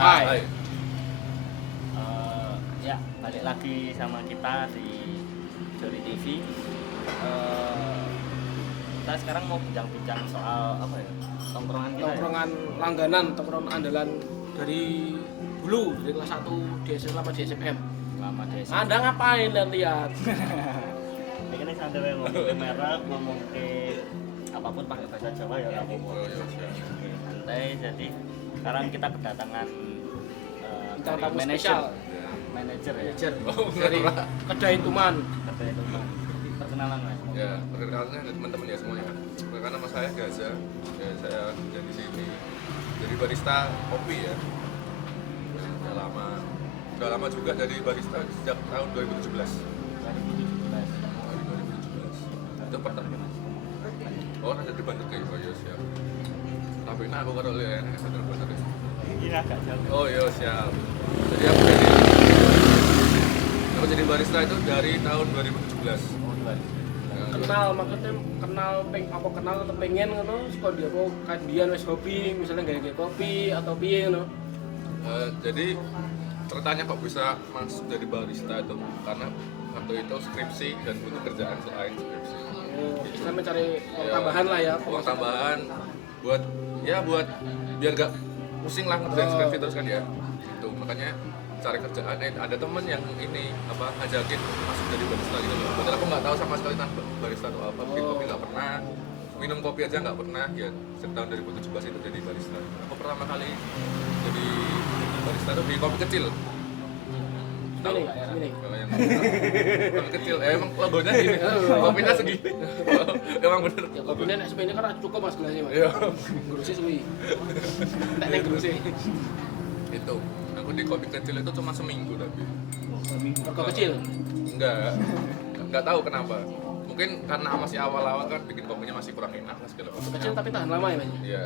Hai. Ya, balik lagi sama kita di Jori TV. Kita sekarang mau bincang-bincang soal apa ya? Tongkrongan kita. Tongkrongan langganan, tongkrongan andalan dari dulu, dari kelas 1 di SMA sama di SMM. Lama deh. Anda ngapain lihat? Ini kan sambil ngomong merek, ngomong ke apapun pakai bahasa Jawa ya nggak apa-apa. Santai. Jadi sekarang kita kedatangan Bintang dari tamu manajer. spesial. Manajer ya. Manajer dari kedai Tuman. Kedai teman. Perkenalan Mas. Ya, perkenalkan ada teman-teman ya semuanya. Perkenalkan nama saya Gaza. Ya, saya kerja di sini. Jadi barista kopi ya. Udah lama juga dari barista sejak tahun 2017. 2017. Dari 2017. Itu pertama. Oh, ada di Bandung kayak ya siap. Tapi nah aku kalau lihat ini bener-bener. Ini agak jauh. Oh iya siap. Jadi aku jadi barista itu dari tahun 2017. Kenal maksudnya kenal atau pengen ngono sekolah dia apa kandian wis hobi misalnya gawe kopi atau piye ngono. Jadi ceritanya kok bisa masuk jadi barista itu karena waktu itu skripsi dan butuh kerjaan selain skripsi. Kita mencari uang tambahan lah ya. Uang tambahan buat biar gak pusing lah ngerjain skripsi terus kan ya. Itu makanya cari kerjaan. Ada temen yang ini apa ngajakin masuk jadi barista gitu loh. Padahal aku nggak tahu sama sekali tentang barista atau apa. Bikin kopi nggak pernah, minum kopi aja nggak pernah. Ya setahun 2017 itu jadi barista. Aku pertama kali jadi barista itu di kopi kecil. Tahu Ini. kalau yang kopi kecil, emang logonya gini, kopinya segini. Emang bener. Ya kopinya nek sepene kan cukup Mas gelasnya Mas. Iya. Ngurusi suwi. Nek ngurusi. Itu aku di kopi kecil itu cuma seminggu tapi Rego kecil. nggak tahu kenapa, mungkin karena masih awal-awal kan bikin kopinya masih kurang enak lah segala macam. Kecil tapi tahan lama ya Mas. Iya.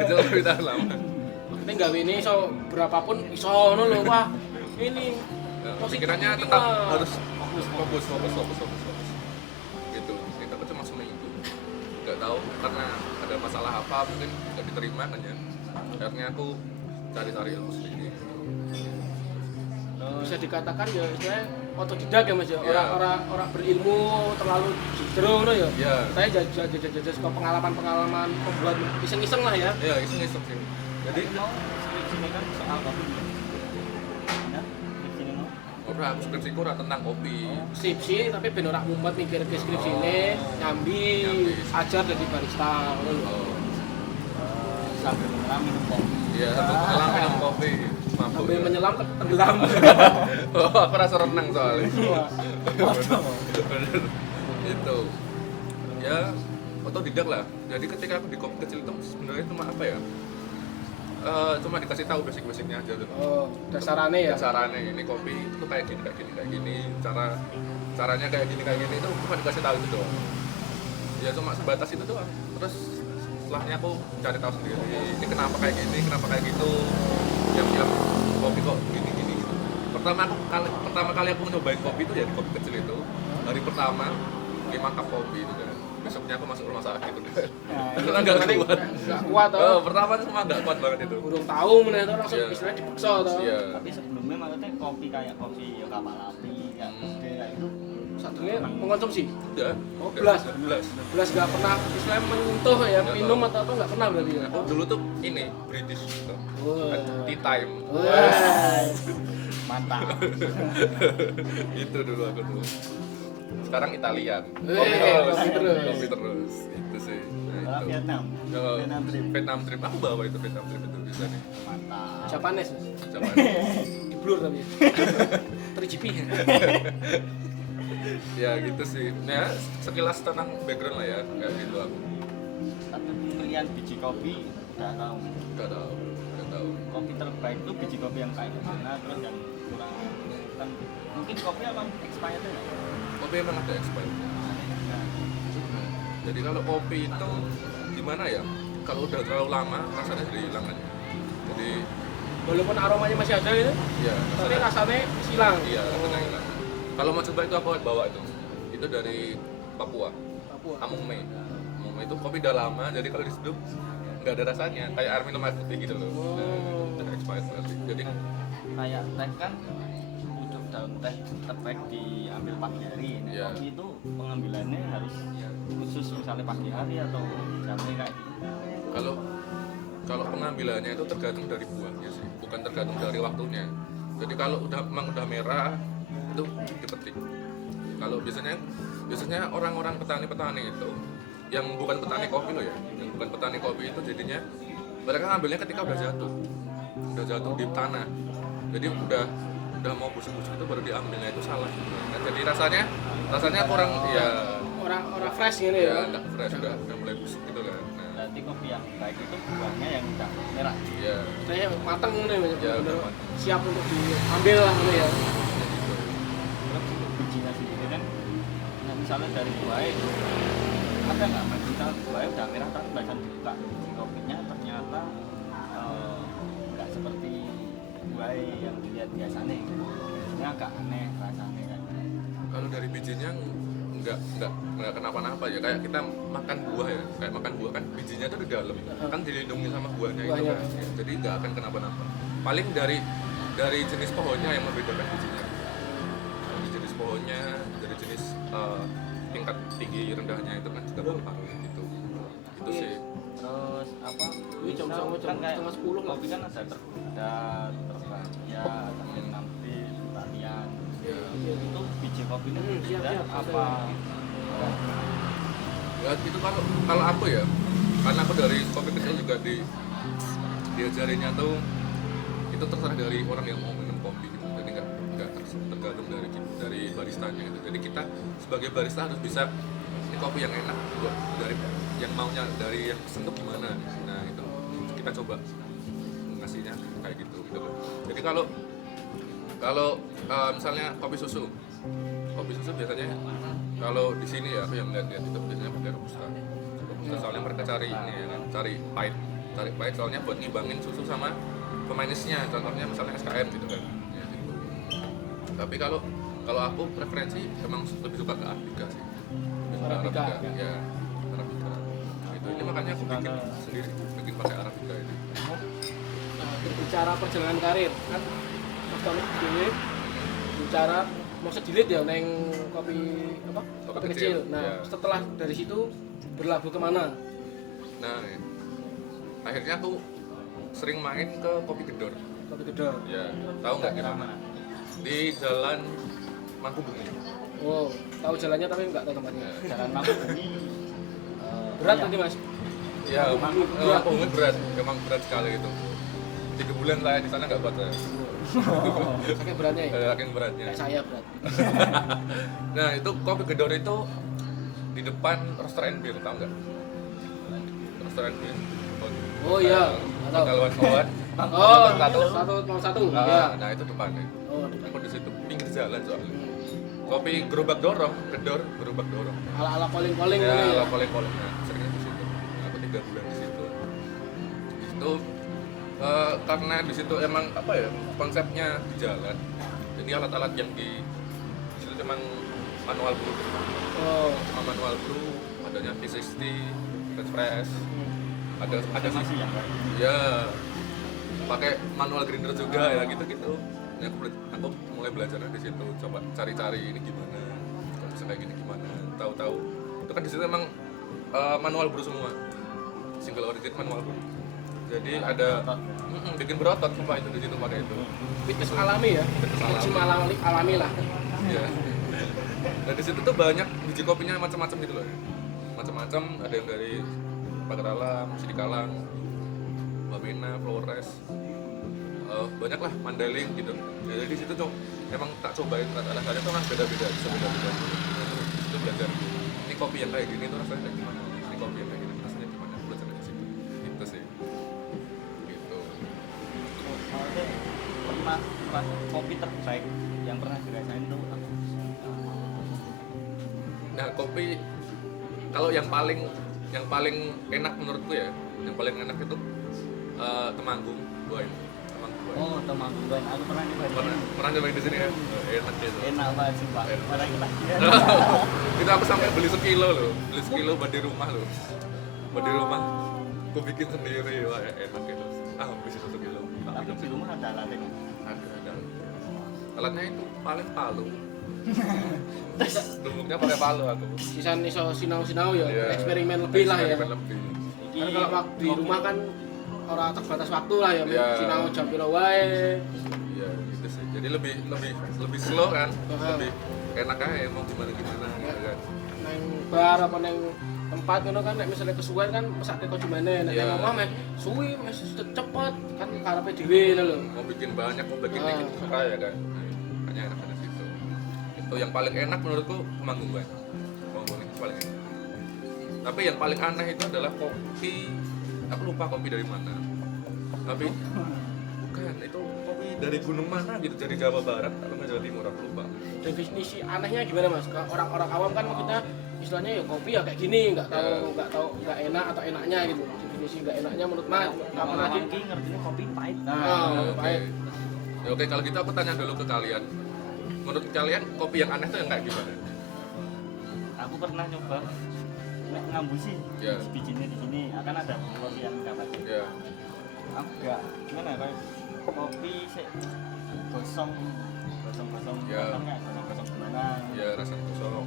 Kecil tapi tahan lama. Maksudnya gawe ini iso berapapun iso ngono lho. Wah, ini Nah, pikirannya tetap harus fokus gitu. Itu aku cuma seminggu, nggak tahu karena ada masalah apa mungkin nggak diterima kan ya. Akhirnya aku cari-cari ilmu sendiri. bisa dikatakan ya istilahnya otodidak ya Mas ya. Iya. Orang berilmu terlalu jero ngono ya. Iya. Saya jajal suka pengalaman membuat iseng-iseng lah ya. Ya iseng-iseng sih. Jadi mau skripsi ini kan soal kopi. Ya, skripsi ini mau. aku skripsiku tentang kopi. Skripsi tapi ben ora mumet mikir ke skripsine, nyambi, ajar jadi barista ngono lho. Oh, Sambil menyelam minum kopi. iya sambil menyelam minum kopi. Mabuk. Sambil Ya. menyelam tenggelam. Oh, aku rasa renang soalnya. Bener. Itu. Ya, otodidak lah. Jadi ketika aku di kopi kecil itu sebenarnya cuma apa ya? Cuma dikasih tahu basic-basicnya aja tuh. Oh, dasarane ya. Dasarannya ini kopi itu kayak gini, caranya kayak gini itu cuma dikasih tahu itu doang. Ya cuma sebatas itu doang. Terus setelahnya aku cari tahu sendiri. Ini kenapa kayak gini, kenapa kayak gitu. Yang kopi kok gini gitu. Pertama kali aku nyobain kopi itu ya di kopi kecil itu. Hari pertama 5 cup kopi itu kan. Besoknya aku masuk rumah sakit gitu kan. Itu kan nggak kuat. Enggak kuat toh. Oh, pertama cuma nggak kuat banget itu. Urung tahu meneh to langsung Iya. istilahnya dipaksa toh. Iya. Tapi sebelumnya maksudnya kopi kayak kopi ya kapal api, kayak gede kayak itu. Satunya mengkonsumsi. Udah. Oh, belas. Belas. Enggak pernah istilahnya menyentuh ya, Nggak minum tahu. atau apa enggak pernah berarti ya. Aku dulu tuh ini British gitu. Wah. Tea time. Wah. Mantap. Itu dulu aku dulu. Sekarang Italian. Kopi terus. Kopi terus. Itu sih. Nah, Orang itu. Vietnam. Oh, Vietnam trip. Vietnam trip. Aku bawa itu Vietnam trip itu bisa nih. Mantap. Japanes. Coba. Di blur tapi. 3GP. Ya gitu sih. Nah, sekilas tentang background lah ya. Kayak gitu aku. Tapi pilihan biji kopi udah tahu. Gak tahu. Kopi terbaik itu biji kopi yang kayak gimana, terus yang kurang kan mungkin kopi emang expired ya. Kopi emang ada expired. Nah, Jadi kalau kopi itu gimana ya? Kalau udah terlalu lama rasanya jadi hilang kan. Jadi Walaupun aromanya masih ada itu, ya tapi rasanya rasanya hilang. iya rasanya hilang. Kalau mau coba itu aku bawa itu. Itu dari Papua. Papua. Amungme itu kopi udah lama, jadi kalau diseduh nggak ada rasanya, kayak air minum air putih gitu loh. Nah, udah expired berarti. Jadi Kayak teh kan pucuk daun teh terbaik diambil pagi hari. Nah, Iya. kopi itu pengambilannya harus khusus misalnya pagi hari atau jamnya kayak gitu. kalau kalau pengambilannya itu tergantung dari buahnya sih, bukan tergantung dari waktunya. Jadi kalau memang udah merah itu dipetik. Kalau biasanya orang-orang petani-petani itu yang bukan petani kopi loh ya, yang bukan petani kopi itu jadinya mereka ngambilnya ketika udah jatuh di tanah. Jadi udah mau busuk-busuk itu baru diambilnya, itu salah. Nah, jadi rasanya kurang ya, orang fresh gitu ya ya. nggak fresh, udah mulai busuk gitu kan. Nah, Berarti kopi yang baik itu buahnya yang udah merah. ya Saya mateng gitu ya, Ya, bener udah mateng. siap untuk diambil lah gitu ya. gitu. Terus untuk bijinya sendiri kan, nah misalnya dari buahnya itu ada nggak mas kita buahnya udah merah tapi baca dibuka biji kopinya ternyata nggak seperti buah yang dilihat biasanya. Biasanya agak aneh rasanya kan. Kalau dari bijinya nggak kenapa-napa ya, kayak kita makan buah ya, kayak makan buah kan bijinya tuh di dalam kan dilindungi sama buahnya itu Buahnya. kan ya, jadi nggak akan kenapa-napa. Paling dari jenis pohonnya yang membedakan bijinya, dari jenis pohonnya, dari jenis tingkat tinggi rendahnya itu kan juga berpengaruh gitu. Itu sih. Terus apa? Ini jam misal sama jam kan kayak setengah 10 lah. kopi kan ada terbudat, terbahagia, ada Vietnam Bean, Italian. Itu biji kopi ini Siap, dan siap. apa? Ya itu kalau aku ya, karena aku dari kopi kecil juga diajarinnya tuh itu terserah dari orang yang mau minum kopi gitu. Jadi nggak tergantung dari baristanya gitu. Jadi kita sebagai barista harus bisa ini kopi yang enak buat dari yang maunya, dari yang pesen tuh gimana. Nah itu kita coba ngasihnya kayak gitu loh. Jadi kalau misalnya kopi susu biasanya kalau di sini ya aku yang lihat itu biasanya pakai robusta soalnya mereka cari ini ya kan, cari pahit soalnya buat ngimbangin susu sama pemanisnya, contohnya misalnya SKM gitu kan ya, gitu. Tapi kalau aku preferensi emang lebih suka ke Arabica sih, lebih suka Arabica. ya Arabica itu. Ini makanya aku bikin pakai Arabica ini. Nah, berbicara perjalanan karir kan Mas Tommy ini bicara maksud dilit ya neng kopi apa kopi kecil. Nah ya. setelah dari situ berlabuh kemana? Nah akhirnya aku sering main ke Kopi Gedor. Kopi Gedor. Ya, tahu nggak di mana? Di Jalan Mangkubumi. Oh, tahu jalannya tapi nggak tahu tempatnya. Jalan Mangkubumi. Berat iya. nanti mas? Ya, Mangkubumi Mangkubumi berat, memang berat sekali itu. 3 bulan saya di sana nggak buat saya. Saking beratnya ya? Saking beratnya. Kayak saya berat. Nah itu Kopi Gedor itu di depan restoran bir, tahu nggak? Restoran bir. Oh iya, nggak tahu. Kawan-kawan. Oh, satu. 101. Ya. Nah itu depannya. Oh, depan. Aku di situ pinggir jalan soalnya. Kopi gerobak dorong, Gedor gerobak dorong. Ala-ala calling-calling Ya, gitu ya. calling nah, seringnya di situ. Aku 3 bulan di situ. Itu karena di situ emang apa ya, konsepnya di jalan. Jadi alat-alat yang di situ emang manual brew. Oh. Cuma manual brew, adanya V60, French press. Ada masih ya. ya pakai manual grinder juga ya gitu-gitu. Ini aku mulai belajarnya di situ, coba cari-cari ini gimana, kalau bisa kayak gini gimana, tahu-tahu itu kan di situ emang manual brew semua, single origin manual brew. Jadi ada bikin berotot sumpah itu di situ pakai itu. Fitness alami ya. Fitness Fitness alami lah. Iya. Dan di situ tuh banyak biji kopinya macam-macam gitu loh. Macam-macam, ada yang dari Pagar Alam, Sidikalang, Wamena, Flores, banyak lah Mandeling gitu. Ya, jadi di situ tuh emang tak cobain rasanya tuh kan beda-beda, bisa beda-beda. Di situ belajar ini kopi yang kayak gini tuh rasanya kayak gimana, ini kopi yang kayak gini rasanya gimana, aku belajar di situ. Itu sih. Gitu. Pernah kopi terbaik yang pernah dirasain itu apa? Nah kopi kalau yang paling enak menurutku ya, yang paling enak itu Temanggung Wine. Temanggung Wine. Oh, Temanggung Wine. Aku pernah nyobain. Pernah nyobain di sini ya? Enak gitu. Enak banget sih Pak. Enak. Orang kita. Itu aku sampai beli sekilo loh, beli sekilo buat di rumah loh, buat di rumah. Aku bikin sendiri, wah enak itu. Habis itu sekilo. Tapi di rumah ada alatnya nggak? Ada. Alatnya itu paling palu. Dulunya pakai palu aku. Sisan iso sinau-sinau ya, Iya. eksperimen lebih lah ya. Eksperimen lebih. Kan kalau waktu di rumah kan orang terbatas waktu lah ya, Iya. sinau jam piro wae. Iya, gitu sih. Jadi lebih slow kan. Aha. Lebih enak aja mau gimana gitu kan. Neng bar apa neng tempat ngono kan nek misalnya kesuwen kan mesake kok gimana nek Iya. nang omah meh suwi meh cepet kan karepe dhewe lho. Mau bikin banyak, mau bikin Ah. dikit suka ya kan. Makanya enak dari situ. Itu yang paling enak menurutku Temanggungan. Temanggungan itu paling enak. Tapi yang paling aneh itu adalah kopi. Aku lupa kopi dari mana. Tapi bukan, itu kopi dari gunung mana gitu, dari Jawa Barat kalau nggak Jawa Timur, aku lupa. Definisi anehnya gimana Mas? Ke orang-orang awam kan maksudnya istilahnya ya kopi ya kayak gini, nggak tahu nggak enak atau enaknya gitu. Definisi nggak enaknya menurut Mas apa lagi? Mungkin ngertinya kopi pahit. Oh, Oke. baik. Ya, oke, kalau gitu aku tanya dulu ke kalian. Menurut kalian kopi yang aneh tuh yang kayak gimana? Aku pernah nyoba nek ngambusi Ya. bijinya di sini akan ada kopi yang enggak pakai. Ya, Aku enggak gimana kayak kopi sih gosong Ya. enggak gosong gimana. ya rasa kosong.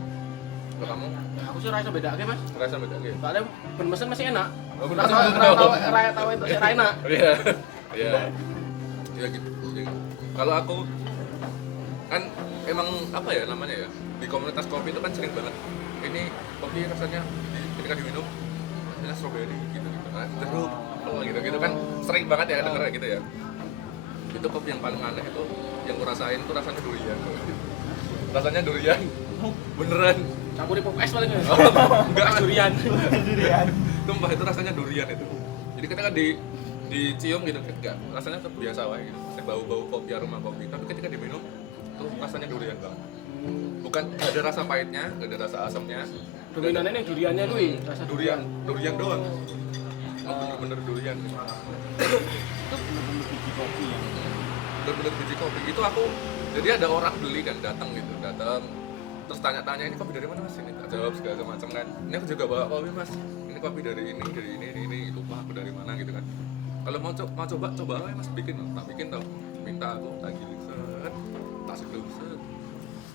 Kalau kamu Ya, aku sih rasa beda aja Mas. rasa beda gitu? Soalnya ben mesen masih enak. Oh, ben Rasa mesen. tahu itu sih enak. Iya, iya, ya gitu. Jadi, kalau aku kan emang apa ya namanya ya, di komunitas kopi itu kan sering banget. Ini kopi rasanya ketika diminum rasanya strawberry gitu, jeruk, gitu kan sering banget ya denger gitu ya. Itu kopi yang paling aneh itu yang ngerasain tuh rasanya durian. Rasanya durian, beneran. Campuri pop es paling ya. Enggak Es durian. Sumpah itu rasanya durian itu. Jadi ketika dicium gitu enggak, rasanya tuh biasa wae gitu. Saya bau-bau kopi, aroma kopi, tapi ketika diminum tuh rasanya durian banget. Bukan nggak ada rasa pahitnya, nggak ada rasa asamnya. Dominannya nih duriannya tuh rasa Durian doang. Oh, bener-bener durian. Itu benar-benar biji kopi yang Bener-bener biji kopi. Itu aku jadi ada orang beli kan datang terus tanya-tanya ini kopi dari mana Mas? Ini tak jawab segala macam kan. Ini aku juga bawa kopi Mas. Ini kopi dari ini, lupa aku dari mana gitu kan. Kalau mau coba aja Mas bikin, tak bikin tau. Minta aku tak giling set, tak seduh set.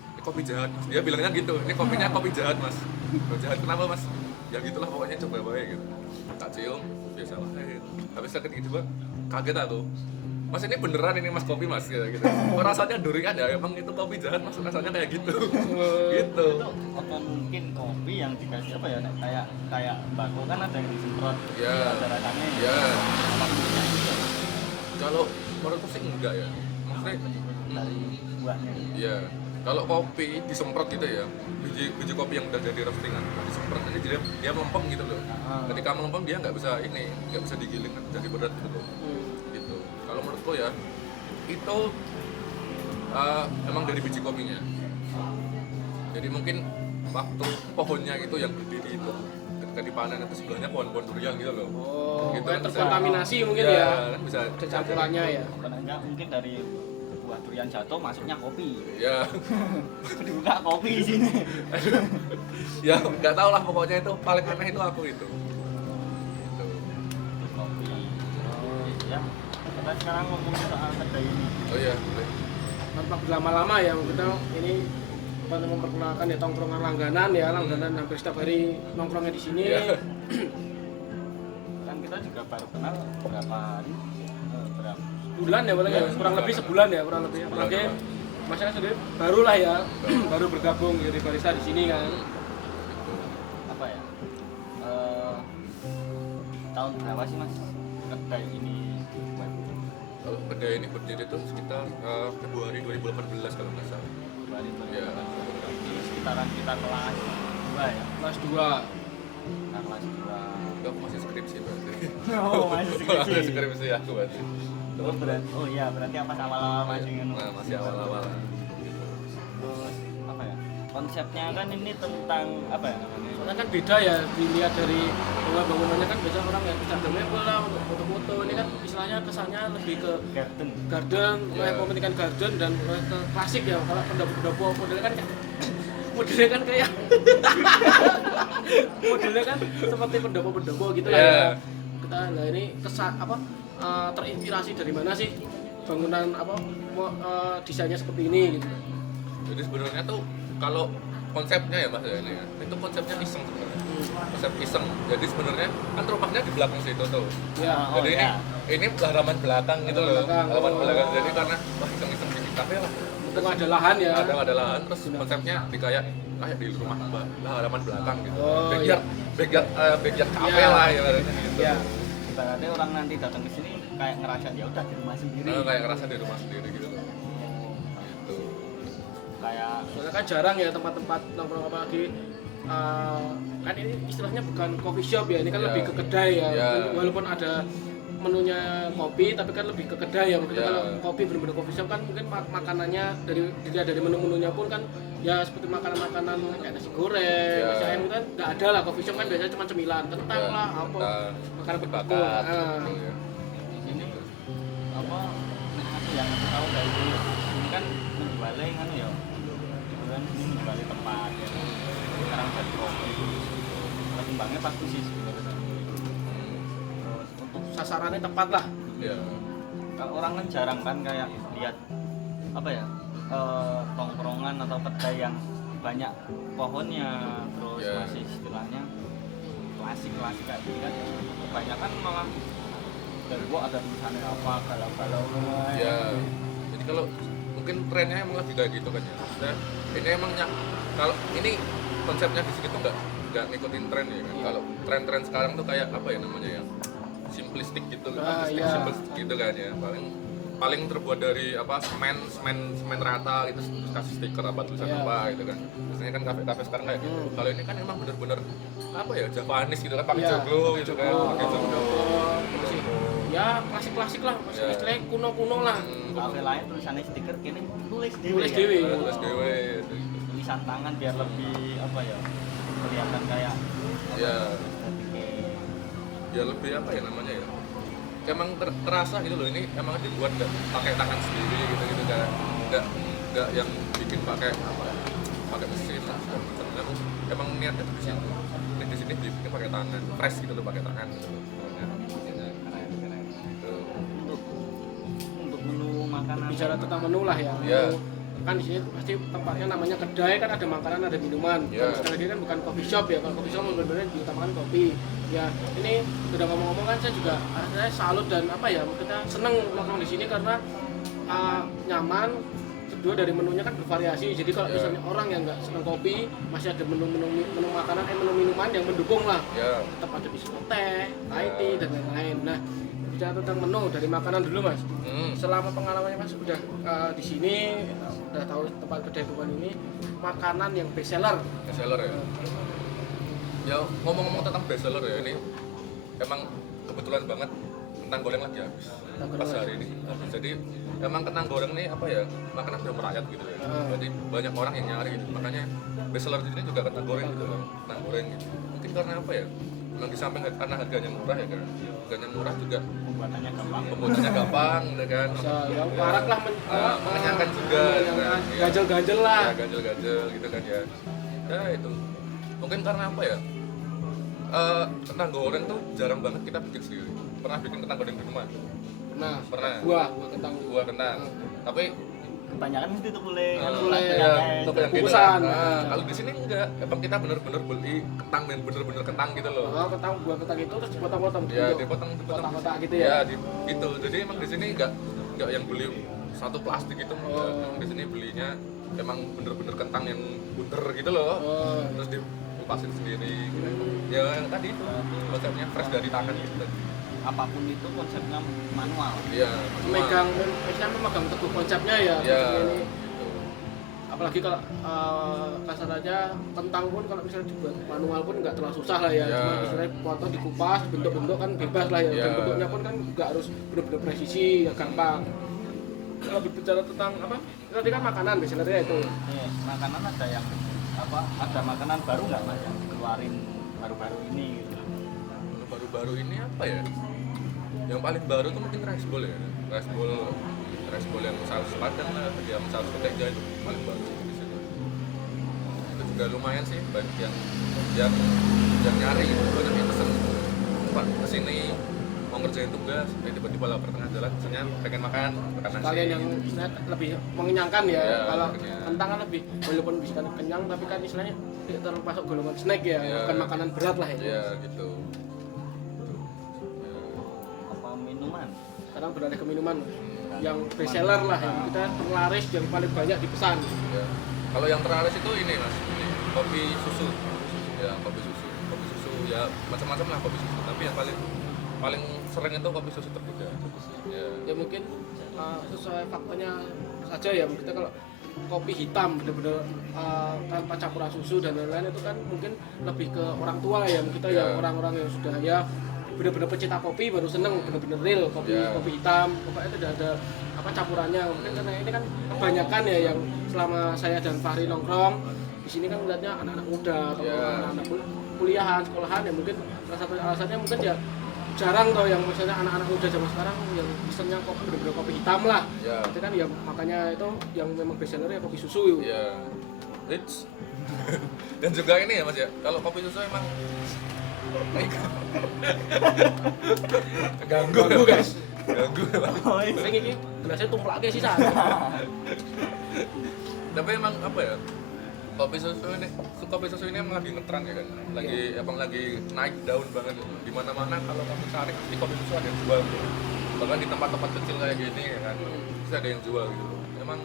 Ini kopi jahat Mas. Dia bilangnya gitu. Ini kopinya kopi jahat Mas. Kopi jahat kenapa Mas? Ya gitulah pokoknya coba baik gitu. Tak cium biasa wae. Habis sakit gitu juga kaget aku. Mas ini beneran ini Mas kopi Mas gitu. Kok rasanya durian ya? Emang itu kopi jahat Mas rasanya kayak gitu. Gitu. itu apa mungkin kopi yang dikasih apa ya nek kayak bako kan ada yang disemprot Ya. ada rasanya Ya. apa mungkin itu Kalau menurutku sih enggak ya. Maksudnya dari buahnya iya. Kalau kopi disemprot gitu ya, biji kopi yang udah jadi roastingan disemprot aja dia melempem gitu loh. Ketika melempem dia nggak bisa digiling kan jadi berat gitu loh. Gitu. Kalau menurutku ya itu emang dari biji kopinya. Jadi mungkin waktu pohonnya gitu yang berdiri itu ketika dipanen itu sebelahnya pohon-pohon durian gitu loh. Oh, Gitu kayak kan bisa. terkontaminasi mungkin ya. Kan bisa Ada campurannya ya. karena enggak mungkin dari buah durian jatuh masuknya kopi Ya. dibuka kopi di sini Ya nggak tahu lah pokoknya itu paling aneh itu aku itu. Gitu. kopi ya kita sekarang ngomongin soal kedai ini Oh iya, boleh. Tanpa berlama-lama ya kita ini apa memperkenalkan ya tongkrongan langganan hampir setiap hari nongkrongnya di sini. Iya. kan kita juga baru kenal berapa hari berapa Bulan ya paling ya, kurang lebih sebulan ya kurang lebih. Apalagi Mas Yana sendiri baru lah ya, baru bergabung jadi barista di sini kan. apa ya tahun berapa sih Mas kedai ini dibuat? Kalau kedai ini berdiri tuh sekitar Februari 2018 kalau nggak salah. Bali Iya. ini sekitaran kita kelas 2 ya Kelas 2. kita kelas 2 Enggak, aku masih skripsi berarti. oh masih skripsi Masih skripsi aku berarti. oh iya berarti apa awal-awal masih ngono Nah, masih awal-awal. terus apa ya konsepnya kan ini tentang apa ya namanya Soalnya kan beda ya dilihat dari bangunannya kan biasa orang yang Instagramable lah untuk foto-foto. Ini kan istilahnya kesannya lebih ke garden garden, Ya. komunikan garden dan ke klasik ya. Kalau pendopo modelnya kan modelnya kan seperti pendopo-pendopo gitu lah Ya. ya. kita lah ini terinspirasi dari mana sih bangunan desainnya seperti ini gitu. Jadi sebenarnya tuh kalau konsepnya ya mas ya ini ya, itu konsepnya iseng sebenarnya. Konsep iseng. Jadi sebenarnya kan rumahnya di belakang situ tuh. Ya, Jadi ini halaman belakang gitu loh. Halaman belakang. Jadi karena wah iseng-iseng bikin kafe lah. Untung ada lahan ya. Ada lahan terus konsepnya kayak di rumah halaman belakang gitu. Oh, Backyard kafe lah ya gitu. Ya. Ibaratnya orang nanti datang ke sini kayak ngerasa ya udah di rumah sendiri. Kayak ngerasa di rumah sendiri gitu loh. Gitu. Kayak Soalnya kan jarang ya tempat-tempat nongkrong apalagi kan ini istilahnya bukan coffee shop ya, ini kan lebih ke kedai ya. Walaupun ada menunya kopi tapi kan lebih ke kedai ya. Maksudnya kalau kopi benar-benar coffee shop kan mungkin makanannya dari menu-menunya pun kan ya seperti makanan-makanan kayak nasi goreng, nasi ayam itu kan nggak ada lah. Coffee shop kan biasanya cuma cemilan, kentang lah, apa makanan bakar beku. gitu ya. di sini apa yang aku tahu dari dulu ini kan menjualnya kan ya kebetulan ini menjualnya tempat ya sekarang jadi kopi perkembangannya pasti sih sebenarnya terus untuk Sasarannya tepat lah. Iya. kalau orang kan jarang kan kayak lihat apa ya tongkrongan atau kedai yang banyak pohonnya terus masih istilahnya klasik kayak gini kan kebanyakan malah dari gua ada tulisannya apa galau-galau Ya, jadi kalau mungkin trennya emang lagi kayak gitu kan ya. Maksudnya ini emangnya kalau ini konsepnya di sini tuh nggak ngikutin tren ya kan. Kalau tren-tren sekarang tuh kayak apa ya namanya ya, simplistik gitu, simplistik gitu kan ya. Paling terbuat dari apa semen rata gitu, terus kasih stiker apa tulisan apa gitu kan. Biasanya kan kafe-kafe sekarang kayak gitu. Kalau ini kan emang bener-bener apa ya, Japanese gitu kan, pakai joglo gitu kan, pakai joglo. Ya klasik lah, masih istilahnya kuno lah. kafe lain tulisannya stiker kini tulis Tulis dewe dewe. Tulis dewe. tulisan tangan biar lebih apa ya kelihatan kayak Ya. kayak Ya lebih apa ya namanya ya, emang terasa gitu loh, ini emang dibuat nggak pakai tangan sendiri gitu kan, nggak yang bikin pakai apa ya, pakai mesin lah segala macam. Emang niatnya di sini, di sini dibikin pakai tangan, fresh gitu loh, pakai tangan gitu loh. untuk menu makanan Bicara tentang menu lah ya. Iya. Kan di sini pasti tempatnya namanya kedai, kan ada makanan, ada minuman. Iya. Sekali lagi kan bukan coffee shop ya. Kalau coffee shop benar-benar diutamakan kopi. Ya, ini sudah ngomong-ngomong kan saya salut dan apa ya, kita seneng nongkrong di sini karena nyaman. Kedua dari menunya kan bervariasi. Jadi kalau misalnya orang yang nggak seneng kopi, masih ada menu makanan, menu minuman yang mendukung lah. Ya. Tetap ada biskuit teh, Thai tea dan lain-lain. Nah, bicara tentang menu dari makanan dulu mas. Selama pengalamannya mas udah di sini, udah tahu tempat kedai bukan ini, makanan yang best seller. Best seller ya. Ya ngomong-ngomong tentang best seller ya, ini emang kebetulan banget kentang goreng lagi habis pas hari ini. Jadi emang kentang goreng nih apa ya, makanan udah merakyat gitu ya. Jadi banyak orang yang nyari gitu. Makanya best seller di sini juga kentang goreng gitu loh. Kentang goreng gitu. Mungkin karena apa ya? Memang di samping karena harganya murah ya kan. Harganya murah juga pembuatannya gampang gitu kan. Bisa yang warak lah, mengenyangkan juga gitu kan. Iya. Ganjel-ganjel lah. Ya, ganjel-ganjel gitu kan ya. Ya itu. Mungkin karena apa ya? Kentang goreng tuh jarang banget kita bikin sendiri. Pernah bikin kentang goreng di rumah? Pernah. Buah kentang. Buah kentang. Tapi kebanyakan itu tuh boleh untuk yang gitu. Kukusan. Kalau di sini enggak. Emang kita bener-bener beli kentang dan bener-bener kentang gitu loh. Buah kentang itu terus dipotong-potong. Ya, dipotong kotak-kotak gitu ya. Ya, gitu. Jadi emang di sini enggak yang beli satu plastik gitu. Emang di sini belinya emang bener-bener kentang yang bunder gitu loh. Terus dikupasin sendiri gitu. Ya yang tadi itu konsepnya fresh dari tangan gitu. apapun itu konsepnya manual. Iya, memegang teguh konsepnya ya. Iya. Ini. Apalagi kalau kasar aja kentang pun kalau misalnya dibuat manual pun nggak terlalu susah lah ya. Cuma misalnya potong dikupas, bentuk-bentuk kan bebas lah ya. Dan bentuknya pun kan nggak harus benar-benar presisi, ya gampang. Kalau berbicara tentang apa? Tadi kan makanan biasanya itu. Makanan ada yang apa? Ada makanan baru nggak mas yang keluarin baru-baru ini? Gitu. Baru-baru ini apa ya? Yang paling baru tuh mungkin rice bowl ya. Rice bowl yang saus padang lah, yang saus mentega itu paling baru di situ. Itu juga lumayan sih, banyak yang nyari gitu, banyak yang pesen Pak kesini mau ngerjain tugas, tiba-tiba lah pertengahan jalan misalnya pengen makan nasi. Kalian yang istilahnya lebih mengenyangkan ya, Iya, kalau kenyang. kentang kan lebih walaupun bisa kenyang tapi kan istilahnya termasuk golongan snack ya, Iya. bukan makanan berat lah ya. Iya gitu. Apa minuman? Sekarang beralih ke minuman yang best seller lah, yang kita terlaris yang paling banyak dipesan. Ya. Kalau yang terlaris itu ini mas, ini, kopi susu. Ya kopi susu ya macam-macam lah kopi susu. Tapi yang paling sering itu kopi susu tergoda. Ya. Ya mungkin sesuai faktanya saja ya, kita kalau kopi hitam benar-benar tanpa campuran susu dan lain-lain itu kan mungkin lebih ke orang tua ya, kita Ya. yang orang-orang yang sudah ya benar-benar pecinta kopi baru seneng benar-benar real kopi Ya. kopi hitam, pokoknya tidak ada apa campurannya. Mungkin karena ini kan kebanyakan ya yang selama saya dan Fahri nongkrong di sini kan melihatnya anak-anak muda atau Ya. anak-anak kuliahan, sekolahan ya, mungkin salah satu alasannya mungkin ya jarang toh yang misalnya anak-anak muda zaman sekarang yang pesennya kopi benar-benar kopi hitam lah. Ya. Itu kan ya makanya itu yang memang best seller ya kopi susu. Ya. It's dan juga ini ya mas ya, kalau kopi susu emang ganggu Guys. ganggu emang. Oh, iya. Sing iki gelasnya tumplake sisa. Tapi emang apa ya, kopi susu ini emang lagi ngetren ya kan, lagi emang lagi naik daun banget di mana-mana. Kalau kamu cari di kopi susu ada yang jual gitu. Bahkan di tempat-tempat kecil kayak gini ya kan, terus ada yang jual gitu. Emang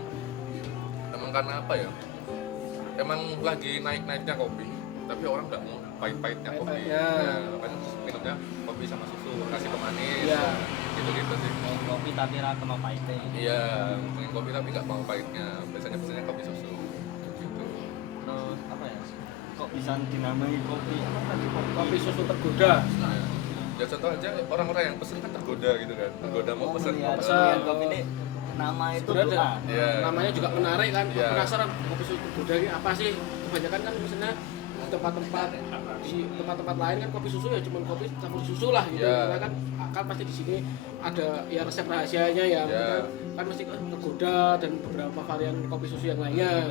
karena apa ya, emang lagi naik-naiknya kopi, tapi orang nggak mau pahit-pahitnya kopi. Pahit-pahitnya. Ya, kan minumnya kopi sama susu, kasih pemanis, Iya. gitu-gitu sih. Kopi tapi ra kena pahitnya. Iya, pengen kopi tapi nggak mau pahitnya. Biasanya kopi susu. Gitu. Terus apa ya? Kok bisa dinamai kopi? Apa tadi Kopi susu tergoda. Ya contoh aja orang-orang yang pesen kan tergoda gitu kan, tergoda mau pesen. pesan. kopi ini nama itu Sebenarnya doa. Iya. namanya juga menarik kan. Iya. Penasaran kopi susu tergoda ini apa sih? Kebanyakan kan misalnya di tempat-tempat lain kan kopi susu ya cuma kopi campur susu lah gitu. Iya. Karena kan pasti di sini ada ya resep rahasianya ya. Iya. Kan mesti tergoda dan beberapa varian kopi susu yang lainnya.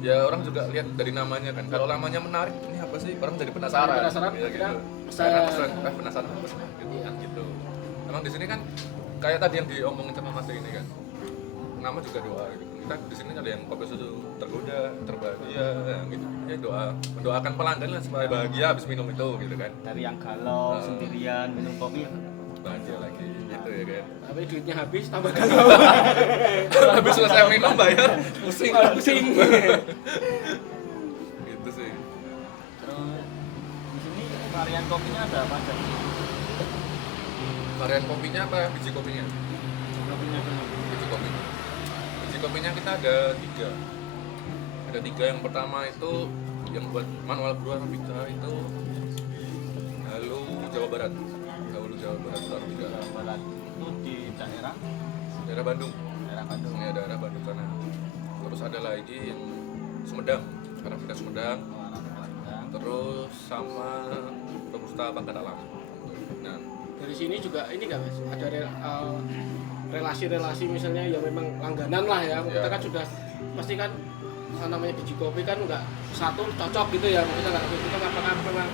Ya orang juga lihat dari namanya kan. Kalau namanya menarik, ini apa sih? Orang jadi penasaran. Penasaran, Iya, akhirnya pesan. Karena pesan, penasaran pesan gitu, Iya. gitu. Emang di sini kan kayak tadi yang diomongin sama Mas ini kan. Nama juga doa gitu. Kita di sini ada yang kopi susu tergoda, terbahagia, gitu. Ya doa, mendoakan pelanggan lah supaya bahagia habis minum itu gitu kan. Dari yang galau sendirian minum kopi. Bahagia lagi gitu ya kan. Tapi duitnya habis tambah galau. Habis selesai minum bayar pusing. Pusing. Gitu sih. Terus di sini varian kopinya ada apa aja? Varian kopinya apa? Biji kopinya? Kopinya dulu. Biji kopinya. Biji kopinya kita ada 3. Ada 3. Yang pertama itu yang buat manual brewer Arabica itu Halu Jawa Barat. Halu Jawa Barat Arabica. Barat itu di daerah Daerah Bandung. Bandung. Ya, daerah Bandung sana. Terus ada lagi yang Sumedang. Arabica Sumedang. Terus sama Robusta Bangka Dalam. Nah, Dari sini juga ini nggak mas, ada relasi-relasi misalnya yang memang langganan lah ya. Kita kan sudah pasti kan namanya biji kopi kan nggak satu cocok gitu ya. Kita apakah memang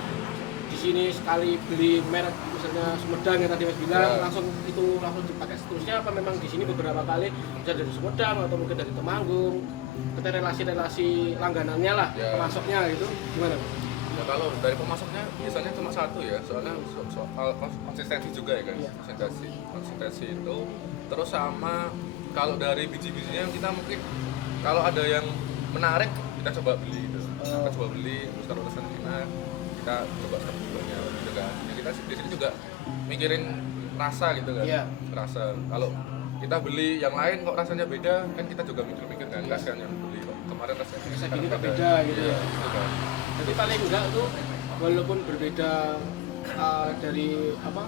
di sini sekali beli merek misalnya Sumedang yang tadi mas bilang langsung dipakai seterusnya, apa memang di sini beberapa kali bisa dari Sumedang atau mungkin dari Temanggung, kita relasi-relasi langganannya lah, pemasoknya gitu gimana mas? ya kalau dari pemasoknya biasanya cuma satu ya, soalnya soal konsistensi juga ya kan. Konsistensi itu. Terus sama kalau dari biji-bijinya kita mungkin kalau ada yang menarik kita coba beli gitu. Kita coba beli, terus kalau rasanya enak kita coba sebelumnya gitu kan. Ya kita di sini juga mikirin rasa gitu kan. Iya. Rasa. Kalau kita beli yang lain kok rasanya beda, kan kita juga mikir-mikir kan, kasihan yang beli kok kemarin rasanya Rasa gini kok beda gitu ya. gitu kan. Jadi paling enggak tuh walaupun berbeda dari apa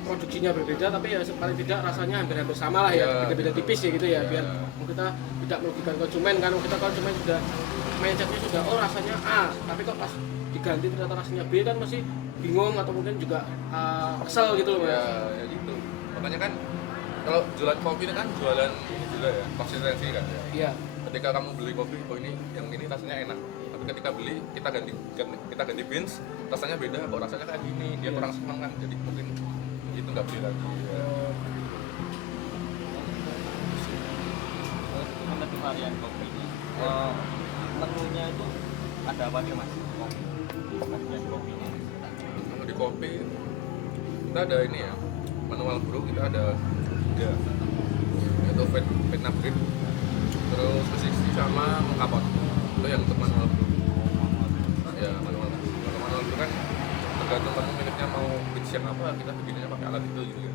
produksinya berbeda, tapi ya paling tidak rasanya hampir-hampir sama lah ya, Iya, beda-beda tipis ya gitu ya, Iya. biar kita tidak merugikan konsumen kan. Kita konsumen sudah mindsetnya sudah oh rasanya A, tapi kok pas diganti ternyata rasanya B kan masih bingung atau mungkin juga kesel gitu loh Ya, mas. ya gitu. Makanya kan kalau jualan kopi itu kan jualan ini juga ya, konsistensi kan ya. Iya. Ketika kamu beli kopi, oh ini yang ini rasanya enak. Tapi ketika beli kita ganti beans, rasanya beda. Kok rasanya kayak gini, dia kurang seneng kan. Jadi mungkin itu nggak beli lagi ya. Mengenai varian kopi ini, menunya itu ada apa aja mas? Varian kopinya. Kalau di kopi kita ada ini ya, manual brew kita ada 3, yaitu Vietnam Green, terus 360 sama Mokapot. Itu yang untuk manual brew. Ya manual brew kan tergantung kamu miliknya mau beach yang apa, kita bikinnya pakai alat itu gitu ya.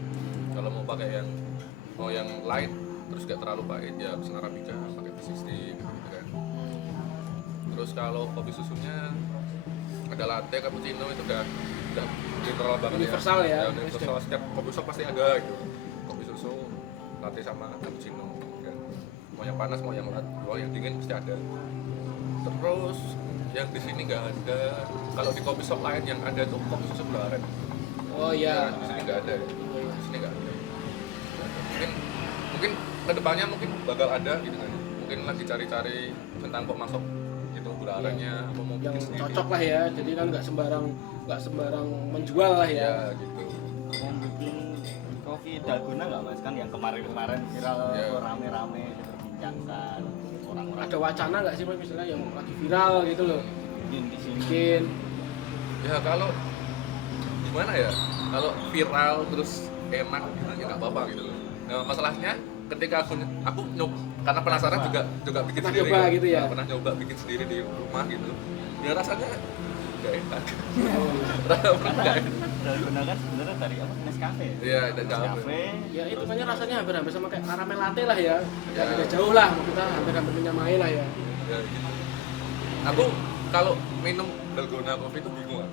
Kalau mau yang light terus gak terlalu pahit ya pesen Arabica pakai 360 gitu kan. Terus kalau kopi susunya ada latte, cappuccino, itu udah general banget Universal ya. Universal, setiap kopi shop pasti ada gitu. Kopi susu, latte sama cappuccino kan. Mau yang panas mau yang yang dingin pasti ada. Terus yang di sini nggak ada. Kalau di kopi shop lain yang ada tuh kopi susu gula aren. Oh iya. Di sini nggak ada. Di sini nggak ada. Mungkin kedepannya mungkin bakal ada gitu kan. Mungkin lagi cari-cari tentang kok masuk itu gula arennya, apa mau Yang bikin sendiri. cocok lah ya. Jadi kan nggak sembarang menjual lah ya. Ya gitu. Mau bikin kopi dalgona nggak mas? Kan yang kemarin-kemarin viral rame-rame diperbincangkan orang-orang. Ada wacana nggak sih Mas, misalnya yang lagi viral gitu loh, Bikin di sini. bikin Ya kalau gimana ya, kalau viral terus enak gitu ya nggak apa-apa gitu loh. Nah masalahnya ketika aku karena penasaran juga bikin pernah sendiri nyoba kan. gitu ya? Nah, pernah nyoba bikin sendiri di rumah gitu ya rasanya nggak enak. Rasanya nggak enak. Dalgona kan sebenarnya dari apa? Nescafe. Iya, dan Nescafe. ya itu kan rasanya hampir sama kayak karamel latte lah ya. Ya. Ya beda jauh lah, kita hampir menyamai lah ya. Ya gitu. Aku kalau minum dalgona kopi itu bingung kan.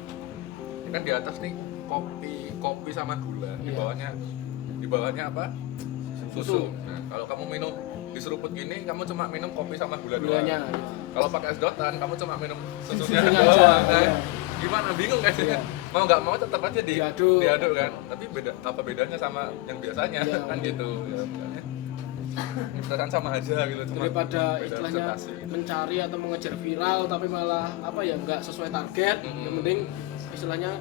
Kan di atas nih kopi sama gula, di bawahnya apa? Susu. Nah, kalau kamu minum diseruput gini, kamu cuma minum kopi sama gula doang. Gulanya. Kalau pakai es dotan, kamu cuma minum susunya Susunya doang. aja, Nah, iya. gimana? Bingung kan? Iya. Mau nggak mau tetap aja Diaduk. kan. Tapi apa bedanya sama yang biasanya? Iya. Kan gitu. Ya, makanya perasaan sama aja gitu. Cuma Daripada beda istilahnya presentasi gitu. mencari atau mengejar viral tapi malah apa ya nggak sesuai target. Yang penting istilahnya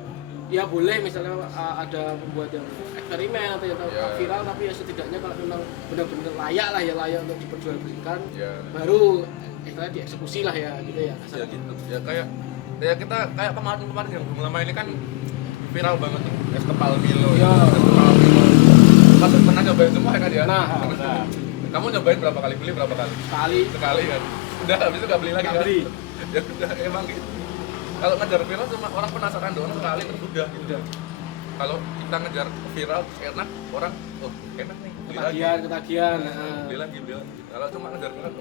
ya boleh misalnya ada membuat yang eksperimen atau yang Ya. viral, tapi ya setidaknya kalau memang benar-benar layak untuk diperjualbelikan, Ya. baru istilahnya dieksekusi lah ya gitu ya. Ya gitu. Ya kita kayak kemarin yang belum lama ini kan viral banget tuh es kepal Milo. Ya. Es kepal Milo. Pas pernah nyobain semua kan ya? Nah, Nah, Kamu nyobain berapa kali? Beli berapa kali? Sekali kan. Udah habis itu nggak beli lagi Nggak kan? beli. Ya udah emang gitu. Kalau ngejar viral cuma orang penasaran doang sekali terus udah gitu. udah Kalau kita ngejar viral terus enak, orang enak nih. Beli lagi. ketagihan. Beli lagi. Kalau cuma ngejar viral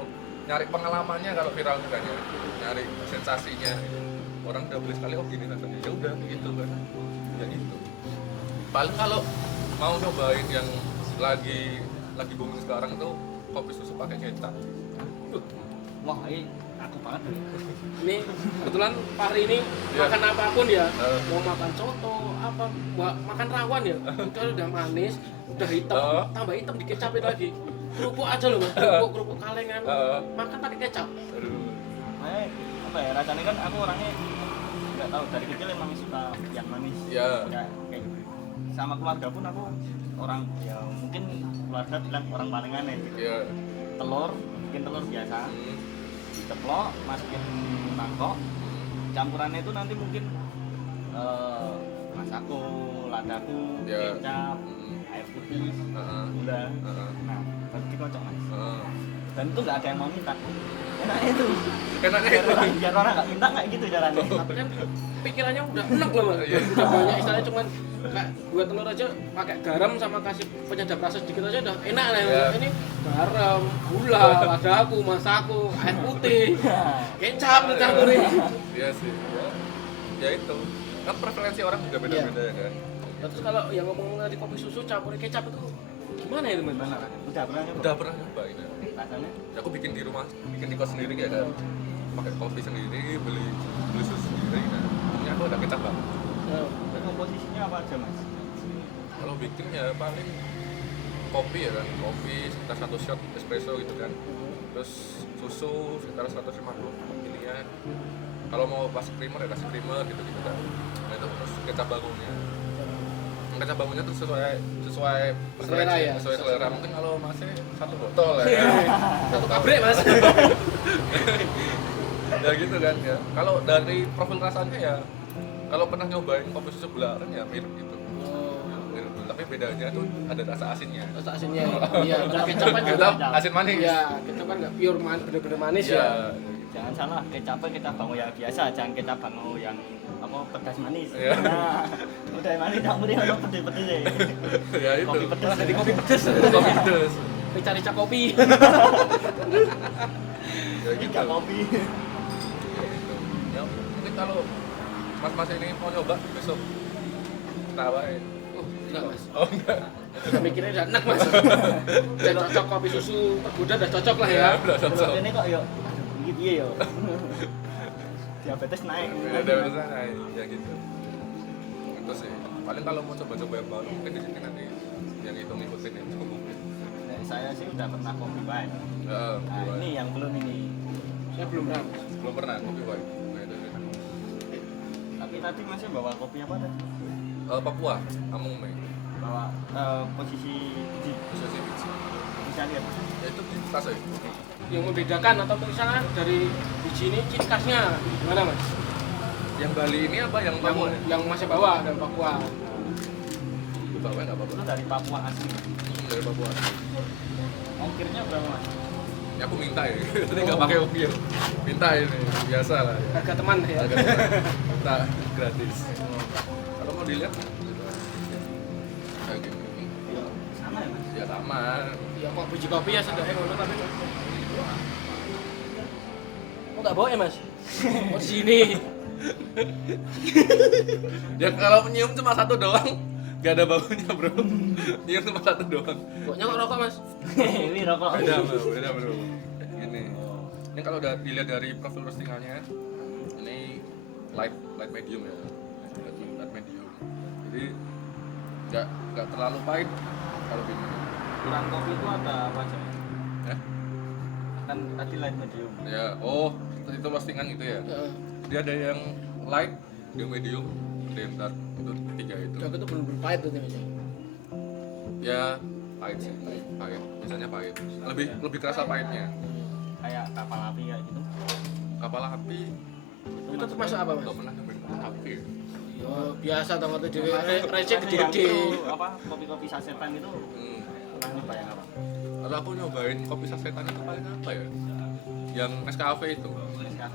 nyari pengalamannya kalau viral itu kan ya. Nyari sensasinya gitu. Orang udah beli sekali gini rasanya. Ya udah gitu kan. Ya gitu. Paling kalau mau nyobain yang lagi booming sekarang tuh kopi susu pakai kecap. wah ini aku banget nih. Ini kebetulan Fahri ini Ya. makan apapun ya, Eh. mau makan soto, makan rawon ya, udah manis, udah hitam, tambah hitam dikecapin lagi. Kerupuk aja loh mas, kerupuk kalengan, makan pakai kecap. Aduh. Apa ya rasanya kan aku orangnya nggak tahu dari kecil emang suka yang manis. Ya. Kayak gitu. Sama keluarga pun aku orang ya mungkin keluarga bilang orang paling aneh gitu. Ya. Telur, bikin telur biasa, ceplok, masukin mangkok, campurannya itu nanti mungkin masako, ladaku, Ya. kecap, air putih, gula. Nah, baru dikocok mas. Dan itu nggak ada yang mau minta. Enaknya itu. Enaknya itu. Biar orang nggak minta kayak gitu caranya. Tapi kan pikirannya udah enak loh mas, udah banyak istilahnya cuman kayak buat telur aja pakai garam sama kasih penyedap rasa sedikit aja udah enak lah. Ya. Ini garam, gula, ladaku, masako, air putih, kecap dicampurin. Iya sih. Ya itu. Kan preferensi orang juga beda-beda ya kan. Nah, terus kalau yang ngomong tadi kopi susu campurin kecap itu gimana ya teman? Gimana? Udah pernah nyoba? Udah pernah nyobain ya. Rasanya? Ya, aku bikin di rumah, bikin di kos sendiri kayak kan. Pakai kopi sendiri, beli susu sendiri kan. Ini aku udah kecap banget. Dan komposisinya apa aja mas? Kalau bikin ya paling kopi ya kan. Kopi sekitar 1 shot espresso gitu kan. Terus susu sekitar 150 milian. Kalau mau kasih creamer ya kasih creamer gitu kan. Nah itu terus kecap bakunya. kaca bangunnya tuh sesuai Selera ya? sesuai selera. Mungkin kalau masih satu botol ya. Satu pabrik mas. Ya gitu kan ya. Kalau dari profil rasanya ya, kalau pernah nyobain kopi susu gula aren ya mirip gitu. Mirip, tapi bedanya tuh ada rasa asinnya. Rasa asinnya, iya. Kecap kan juga. Kecap asin manis. Iya, kecap kan nggak pure bener-bener manis ya. Jangan salah, kecapnya kecap bango yang biasa, jangan kecap bango yang apa pedas manis. Iya. Nah, udah manis kamu nih ono pedes-pedes ya. Ya itu. Kopi pedes. Jadi kopi pedes. Kopi pedes. Rica-rica kopi. Ya gitu. Tidak kopi. Ya, mungkin kalau mas-mas ini mau nyoba besok tawain. Oh, enggak mas. Oh enggak. Udah mikirnya udah enak mas. Udah cocok kopi susu tergoda udah cocok lah ya. Udah cocok. Kalau ini kok yo gitu ya yo. Diabetes naik. Ada urusan ya gitu. Itu sih. Paling kalau mau coba-coba yang baru mungkin di sini nanti yang itu ngikutin yang cukup mungkin. Nah, saya sih udah pernah kopi wine. Heeh, Nah, ini yang belum ini. Saya belum pernah. belum pernah kopi wine. Nah, itu. Tapi tadi masih bawa kopi apa tadi? Papua, Amung Mei. Bawa posisi biji. Bisa sih biji. Bisa lihat. Ya itu di tas ya. Yang membedakan atau misalnya dari biji ini ciri khasnya gimana mas? Yang Bali ini apa yang Papua? Yang masih bawa dan Papua. Papua enggak apa-apa. Itu dari Papua asli. Dari Papua. Ongkirnya berapa mas? Ya aku minta ya. Tadi enggak pakai ongkir. Minta ini, biasa lah. Ya. Harga teman ya. Agak minta gratis. Kalau mau dilihat kayak gini. Sama ya mas? Ya sama. Ya kok biji kopi ya sudah ngono tapi. Oh nggak bawa ya mas? Oh di sini. Ya kalau nyium cuma satu doang, nggak ada baunya bro. Nyium cuma satu doang. Pokoknya kok rokok mas? Ini rokok. Beda bro. Gini. Ini kalau udah dilihat dari profil roastingannya, ini light medium ya. Light medium. Jadi nggak terlalu pahit kalau gini. Kurang kopi itu ada apa aja? Ya? Kan tadi light medium. Ya, oh itu roastingan gitu ya. Heeh. Dia ada yang light, yang medium, ada yang dark. Itu tiga itu. Jago itu bener-bener pahit tuh mas. Ya pahit sih, pahit. Biasanya pahit. Lebih kerasa pahitnya. Kayak kapal api kayak gitu. Kapal api Itu termasuk apa mas? nggak pernah nyobain kapal api. Oh biasa dong waktu di receh Yang gede-gede. itu, apa kopi-kopi sasetan itu Hmm. pernah nyoba yang apa? Kalau aku nyobain kopi sasetan itu paling apa ya? Yang Nescafe itu.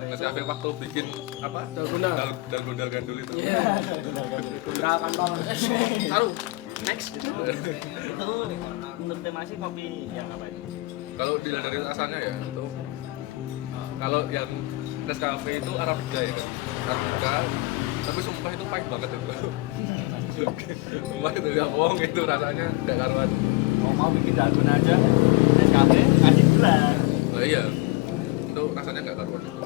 Nescafe waktu bikin apa? Dalgona. Dalgona gandul itu. Iya. Gondral kantong. Taruh. Next. Itu menurut Mas kopi yang apa ini? Kalau dilihat dari rasanya ya itu kalau yang Nescafe itu Arabica ya kan. Arabica tapi sumpah itu pahit banget itu. Sumpah itu ya bohong itu rasanya enggak karuan. Mau bikin dalgona aja, Nescafe kasih gula. Oh iya. Itu rasanya enggak karuan itu.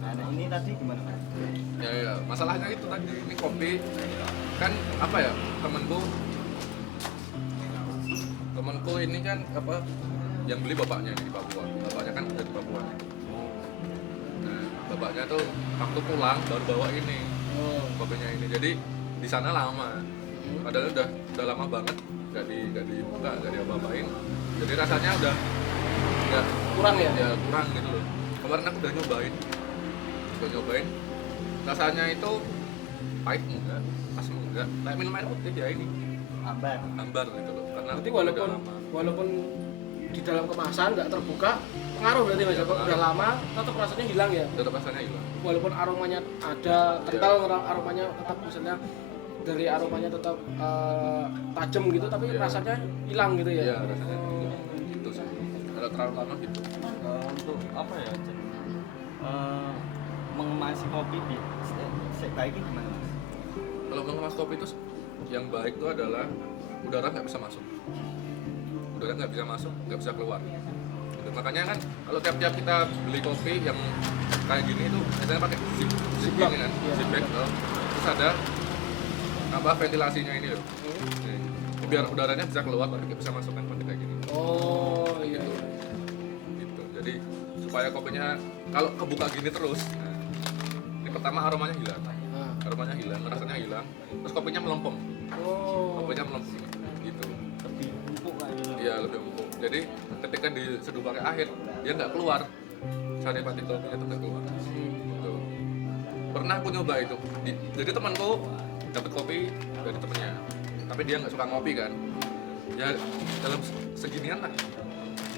Nah ini tadi gimana Mas? Ya, masalahnya itu tadi ini kopi kan apa ya temanku ini kan apa yang beli bapaknya di Papua, bapaknya kan dari Papua. Nah, bapaknya tuh waktu pulang baru bawa ini kopinya ini, jadi di sana lama, padahal udah lama banget nggak dibuka, nggak diapa-apain, jadi rasanya udah nggak Kurang ya? ya kurang gitu loh. Kemarin aku udah nyobain rasanya itu pahit enggak, asam enggak, kayak minum air putih ya ini hambar gitu loh, karena Berarti udah lama. walaupun di dalam kemasan nggak terbuka, pengaruh berarti mas. Ya, Kalau udah lama, tetap rasanya hilang ya. tetap rasanya hilang. Walaupun aromanya ada kental, aromanya tetap misalnya dari aromanya tetap tajam gitu, tapi Iya. rasanya hilang gitu ya. Iya, rasanya gitu sih. Kalau terlalu lama gitu. Untuk apa ya? Mengemasi kopi di sebaiknya gimana Mas? Kalau mengemas kopi itu yang baik itu adalah udara nggak bisa masuk. Udara nggak bisa masuk, nggak bisa keluar. Gitu. Makanya kan kalau tiap-tiap kita beli kopi yang kayak gini itu biasanya pakai zip ini kan, Iya. zip bag. Terus ada apa ventilasinya ini loh. Nih, biar udaranya bisa keluar tapi nggak bisa masuk kan pakai kayak gini. Oh iya. Gitu. Jadi supaya kopinya kalau kebuka gini terus, nah, ini pertama aromanya hilang, rasanya hilang, terus kopinya melempem, gitu. Lebih empuk kayak gitu. Iya lebih empuk. Jadi ketika diseduh pakai air, dia nggak keluar, sari pati kopinya itu nggak keluar. Gitu. Pernah aku nyoba itu, jadi temanku dapat kopi dari temennya, tapi dia nggak suka ngopi kan, ya dalam seginian lah.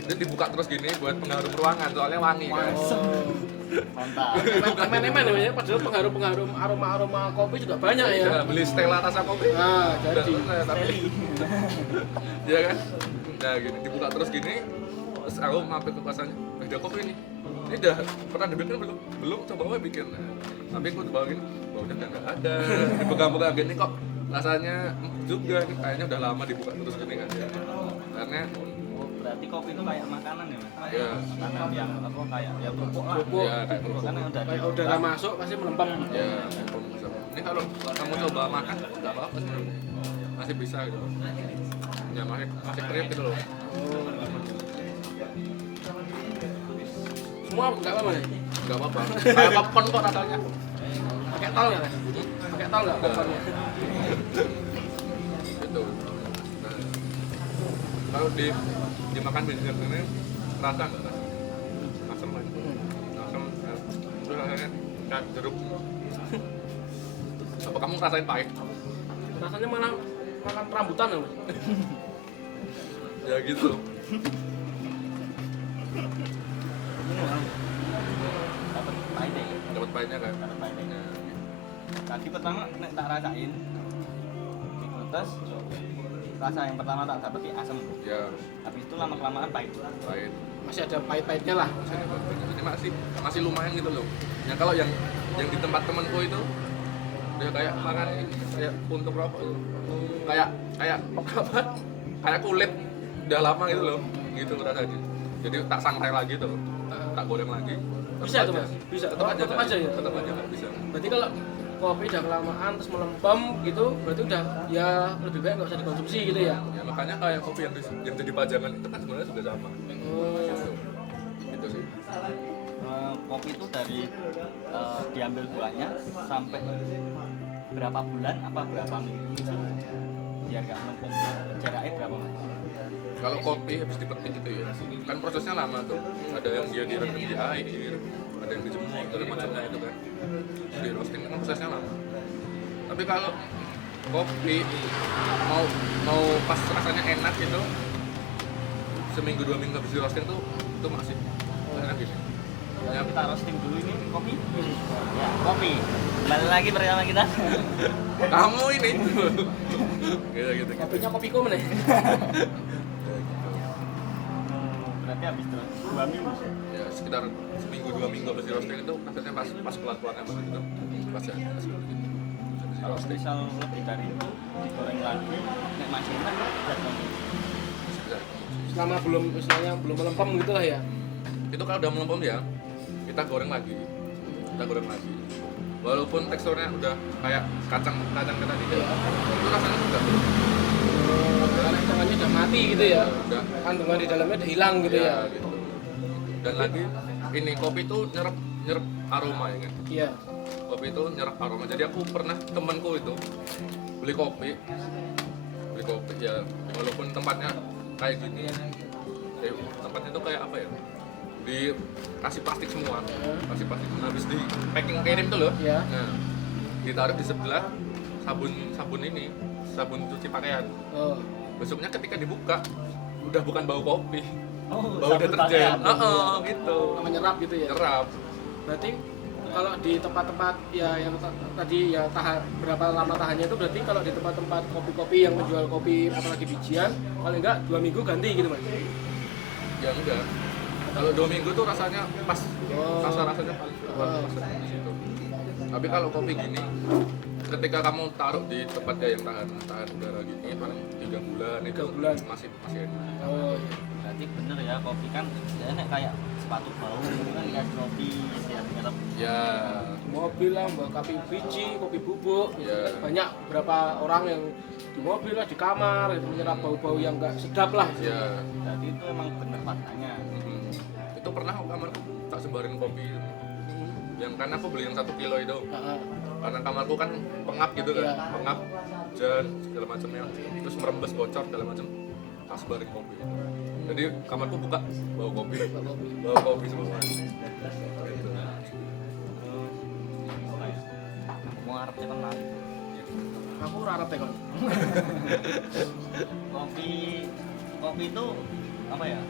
Dia dibuka terus gini buat pengharum ruangan, soalnya wangi kan. Mantap. Emen-emen namanya, padahal pengharum aroma kopi juga banyak ya. Ya, beli Stella rasa kopi. Nah, Udah jadi pernah, tapi ya kan. Nah, gini dibuka terus gini. Terus aku mampir ke kosannya. Ada kopi ini. Ini udah pernah dibikin belum? Belum, coba gue bikin. Nah, tapi aku coba gini, baunya udah nggak ada. Dipegang-pegang gini kok rasanya juga nih, kayaknya udah lama dibuka terus gini kan. Karena Berarti kopi itu kayak makanan ya, Mas? ya, Makanan yang apa kayak ya kerupuk lah. Kerupuk. ya kayak kerupuk. Kan udah kayak udara masuk pasti melempem. Ya, ini kalau kamu coba makan nggak apa-apa sebenarnya, masih bisa gitu. Ya masih kriuk gitu loh. Semua enggak apa-apa ya? Nggak apa-apa. Kayak popcorn kok rasanya. Pakai tol nggak? Pakai tol nggak popcornnya? Gitu. Nah, kalau dimakan bisikan ini rasa nggak rasa? Asam kan? Asam. Terus rasanya kayak jeruk. Apa kamu ngerasain pahit? Rasanya malah makan rambutan loh. Ya gitu. Dapat pahitnya ya. Dapat pahitnya kan? Dapat pahitnya. Ya. Tadi pertama nek tak rasain di kulkas, rasa yang pertama tak dapet asam. Ya, Habis itu lama kelamaan pahit. pahit. Masih ada pahit-pahitnya lah. Jadi masih lumayan gitu loh. Ya kalau yang di tempat temanku itu dia kayak makan kayak puntung rokok gitu. Kayak apa? Kayak kulit udah lama gitu loh. Gitu rasanya. Jadi tak sangrai lagi tuh. Tak goreng lagi. Bisa tuh Mas? Bisa. Tetap aja Tetap aja ya. Tetap aja nggak bisa. Berarti kalau kopi udah kelamaan terus melempem gitu, berarti udah ya lebih baik nggak usah dikonsumsi gitu ya. Ya makanya kayak kopi yang jadi pajangan itu kan sebenarnya sudah sama. Gitu sih. Kopi itu dari diambil buahnya sampai berapa bulan apa berapa minggu itu biar gak melempem, jaraknya berapa Mas? Kalau kopi habis dipetik gitu ya, kan prosesnya lama tuh. Ada yang dia direndam di air, ada yang dijemur, segala macamnya itu kan. Di roasting kan prosesnya lama. Tapi kalau kopi mau pas rasanya enak gitu, seminggu 2 minggu habis di roasting tuh itu masih enak gitu. Ya, kita roasting dulu ini kopi. Ya, kopi. Kembali lagi bersama kita. Kamu ini, gitu. Kopinya kopi kok mana? Berarti habis terus 2 minggu. Ya sekitar seminggu 2 minggu habis di roasting itu rasanya pas keluar-keluarnya banget gitu. Pas ya, pas gitu. Kalau misal lebih dari itu digoreng lagi, nek masih enak bisa konsumsi. Selama belum misalnya belum melempem gitu lah ya. Itu kalau udah melempem ya, kita goreng lagi. Walaupun teksturnya udah kayak kacang tadi itu rasanya juga Karena hitungannya udah mati gitu ya. udah Kandungan di dalamnya udah hilang gitu ya. gitu. Dan lagi ini kopi itu nyerap aroma ya kan. Iya. Kopi itu nyerap aroma. Jadi aku pernah temanku itu beli kopi ya, walaupun tempatnya kayak gini, tempatnya itu kayak apa ya? Dikasih plastik semua, habis di packing kirim tuh loh. Iya. Nah, ditaruh di sebelah sabun cuci pakaian. Oh. Besoknya ketika dibuka udah bukan bau kopi, Oh, bau sabun deterjen. pakaian. Gitu. Menyerap gitu ya. Nyerap. Berarti kalau di tempat-tempat ya yang tadi ya berapa lama tahannya itu berarti kalau di tempat-tempat kopi-kopi yang menjual kopi apalagi bijian paling enggak 2 minggu ganti gitu Mas. Ya enggak. Kalau 2 minggu tuh rasanya pas, Oh. rasanya paling pas di situ. Tapi kalau kopi gini, ketika kamu taruh di tempat yang tahan udara gini, paling 3 bulan itu 3 bulan. masih enak. Oh. Berarti bener ya kopi kan ya nek kayak sepatu bau kan kayak kopi ya nyerap. Ya, Mobil lah, bawa kopi biji, kopi bubuk, gitu. Ya. Banyak beberapa orang yang di mobil lah, di kamar, itu menyerap bau-bau yang enggak sedap lah. ya. Berarti itu emang bener faktanya. Itu pernah aku kamar tak sembarin kopi. Hmm. yang kan aku beli yang 1 kilo itu. Heeh. Karena kamarku kan pengap gitu kan, Iya. pengap, hujan segala macamnya, terus merembes bocor segala macam, pas baring kopi. Jadi kamarku buka bau kopi semua. Gitu. Apa ya? Mau arep kenal. Aku ora arep tekon. Kopi itu apa ya?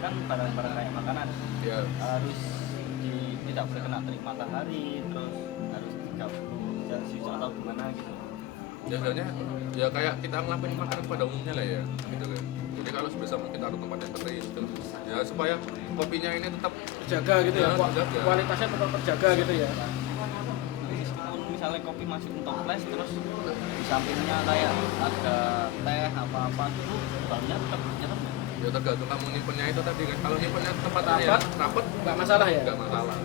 Kan barang-barang kayak makanan Ya, harus tidak boleh kena terik matahari, terus harus 30 Celcius atau gimana gitu. biasanya ya kayak kita ngelakuin makanan pada umumnya lah ya, gitu kan. Jadi kalau sebisa mungkin taruh tempat yang kering gitu, ya supaya kopinya ini tetap Terjaga gitu ya. Ya, terjaga. Kualitasnya tetap terjaga gitu ya. Meskipun misalnya kopi masih toples, terus di sampingnya kayak ada teh apa-apa itu baunya tetap nyetem ya. ya tergantung kamu nyimpennya itu tadi kan. Kalau nyimpennya tempatnya ya rapat, Nggak masalah ya. nggak masalah.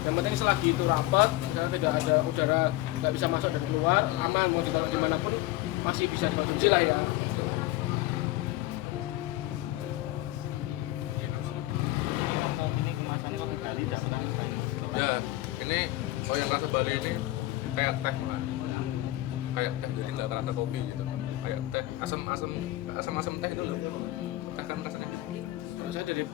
Yang penting selagi itu rapat, misalnya tidak ada udara nggak bisa masuk dan keluar, aman mau ditaruh dimanapun masih bisa dikonsumsi lah ya. Ini kemasannya kopi Bali tidak pernah nyobain. Ya, ini yang rasa Bali ini kayak teh malah. Kayak teh jadi nggak rasa kopi gitu. Kayak teh asam teh itu loh. Teh kan rasanya. Kalau saya dari